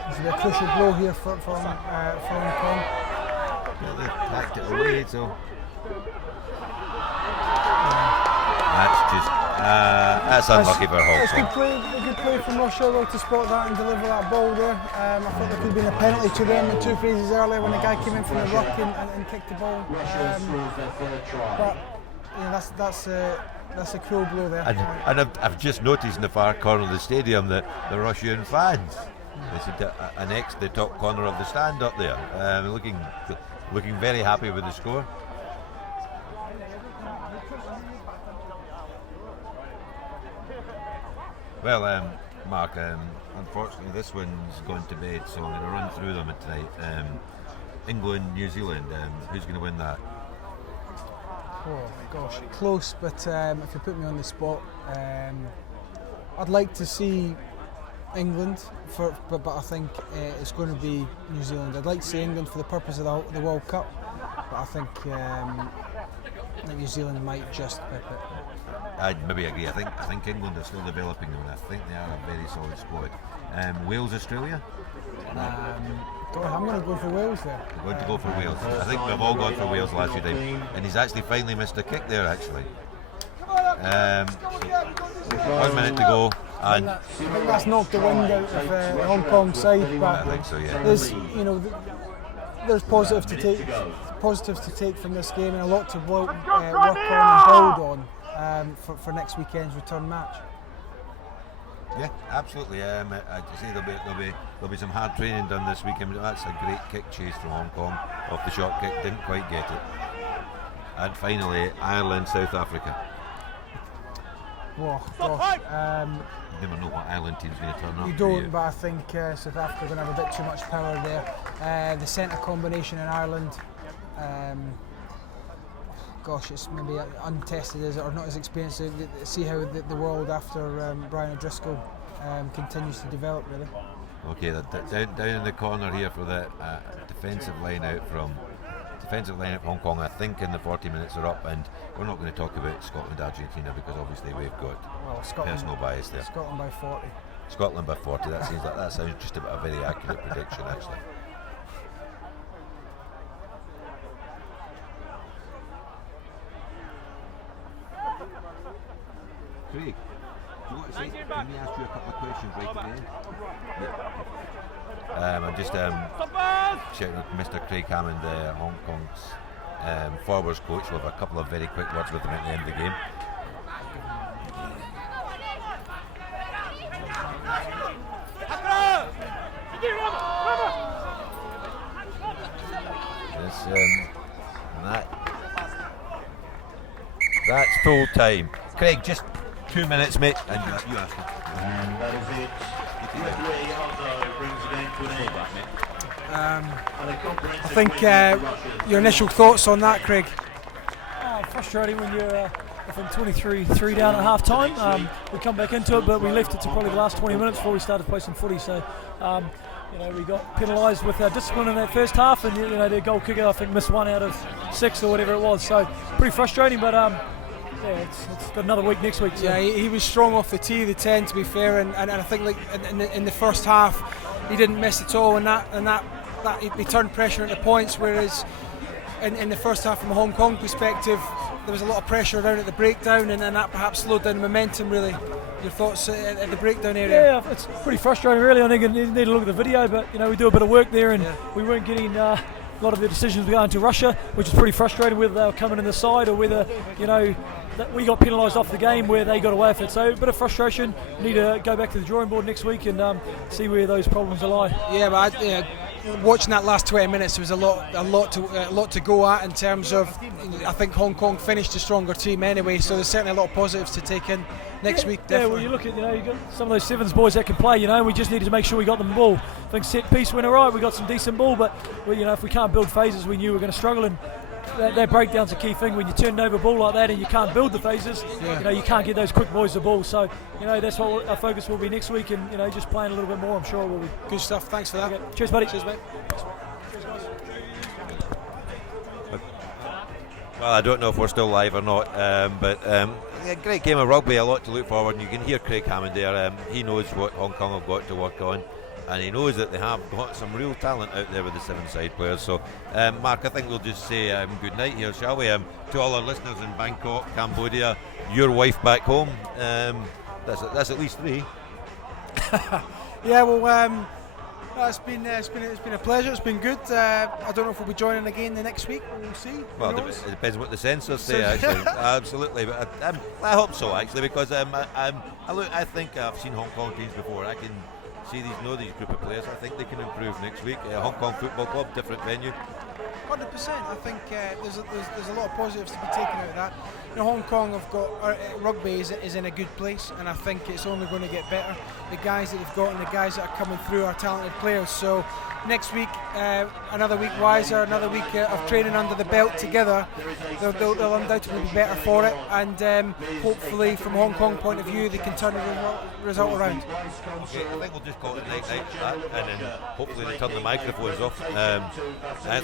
This will be a crucial blow here for Hong Kong. Yeah, they packed it away, so that's just That's unlucky for Hong It's Kong. good play from Russia though to spot that and deliver that ball there. I thought there could have been a penalty to them in 2 phases earlier when the guy came in from the ruck and kicked the ball. But that's a cruel blow there. And I've just noticed in the far corner of the stadium that the Russian fans, it's the top corner of the stand up there, looking very happy with the score. Well, Mark, unfortunately this one's gone to bed, so I'm going to run through them tonight. England, New Zealand, who's going to win that? Oh gosh, close, but if you put me on the spot, I'd like to see England, but I think it's going to be New Zealand. I'd like to see England for the purpose of the World Cup, but I think New Zealand might just pip it. I'd maybe agree. I think England are still developing them, and I think they are a very solid squad. Wales, Australia? I'm going to go for Wales there. We're going to go for Wales. I think we've all gone for Wales last year, and he's actually finally missed a kick there, actually. 1 minute to go, and I think that's knocked the wind out of the Hong Kong side. But I think so, yeah. There's positives to take from this game, and a lot to work on and build on for next weekend's return match. Yeah, absolutely. I say there'll be some hard training done this weekend. That's a great kick chase from Hong Kong off the short kick. Didn't quite get it. And finally, Ireland, South Africa. Oh gosh. You never know what Ireland team's going to turn up. You don't, but I think South Africa are going to have a bit too much power there. The centre combination in Ireland. Gosh, it's maybe untested, is it, or not as experienced. See how the world after Brian O'Driscoll continues to develop, really. Okay, down in the corner here for the defensive line out from Hong Kong. I think in the 40 minutes are up, and we're not going to talk about Scotland, Argentina, because obviously we've got personal bias there. Scotland by 40. Scotland by 40. That sounds just about a very accurate prediction, actually. Craig, do you want to say, can we ask you a couple of questions right at the end? Yeah. I'm just checking with Mr. Craig Hammond, Hong Kong's forwards coach. We'll have a couple of very quick words with him at the end of the game. That's full time. Craig, just 2 minutes, mate, and you ask him. And that is it. Referee Aldo brings the game to an end. I think your initial thoughts on that, Craig? Frustrating when you're within 23-3 down at half time. We come back into it, but we left it to probably the last 20 minutes before we started to play some footy. So, we got penalised with our discipline in that first half, and their goal kicker I think missed 1 out of 6 or whatever it was. So pretty frustrating, but it's got another week next week. So. Yeah, he was strong off the tee, the 10, to be fair, and I think like in the first half he didn't miss at all, and that he turned pressure into points, whereas in the first half from a Hong Kong perspective there was a lot of pressure around at the breakdown, and that perhaps slowed down the momentum. Really, your thoughts at the breakdown area? Yeah, it's pretty frustrating really. I think you need to look at the video, but we do a bit of work there, and we weren't getting a lot of the decisions were going to Russia, which is pretty frustrating, whether they were coming in the side or whether that we got penalised off the game where they got away with it. So a bit of frustration. Need to go back to the drawing board next week and see where those problems lie. Yeah, but watching that last 20 minutes, there was a lot to go at in terms of. I think Hong Kong finished a stronger team anyway, so there's certainly a lot of positives to take in next week. Yeah, well, you look at you got some of those sevens boys that can play. And we just needed to make sure we got them the ball. I think set piece went alright. We got some decent ball, but if we can't build phases, we knew we were going to struggle. And that breakdown's a key thing. When you turn over ball like that and you can't build the phases, you can't get those quick boys the ball. So that's what our focus will be next week, and just playing a little bit more. I'm sure we'll be good stuff. Thanks for that. Okay. Cheers, buddy. Cheers, mate. Well, I don't know if we're still live or not, but a great game of rugby, a lot to look forward, and you can hear Craig Hammond there. He knows what Hong Kong have got to work on, and he knows that they have got some real talent out there with the seven-side players. So, Mark, I think we'll just say good night here, shall we? To all our listeners in Bangkok, Cambodia, your wife back home. That's at least 3. Yeah, well, it's been a pleasure. It's been good. I don't know if we'll be joining again the next week. We'll see. Well, it depends what the censors say, actually. Absolutely, but I hope so, actually, because I think I've seen Hong Kong teams before. I can see these group of players. I think they can improve next week. Hong Kong Football Club, different venue. 100%. I think there's a lot of positives to be taken out of that. You know, Hong Kong have got rugby is in a good place, and I think it's only going to get better. The guys that they've got and the guys that are coming through are talented players. So next week, another week wiser, another week of training under the belt together. They'll undoubtedly be better for it, and hopefully, from a Hong Kong point of view, they can turn the result around. Okay, I think we'll just call it night for that, and then hopefully they turn the microphones off.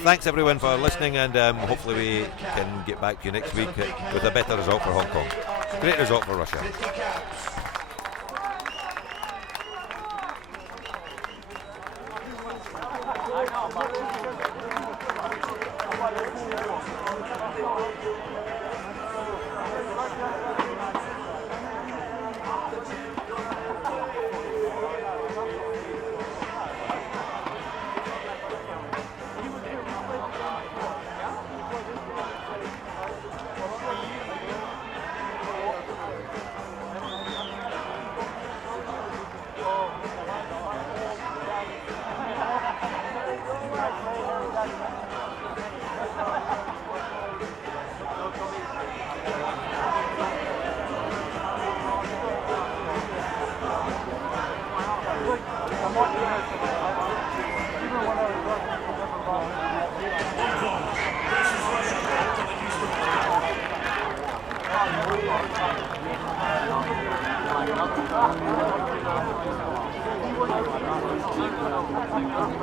Thanks everyone for listening, and hopefully we can get back to you next week with a better result for Hong Kong. Great result for Russia. Thank you.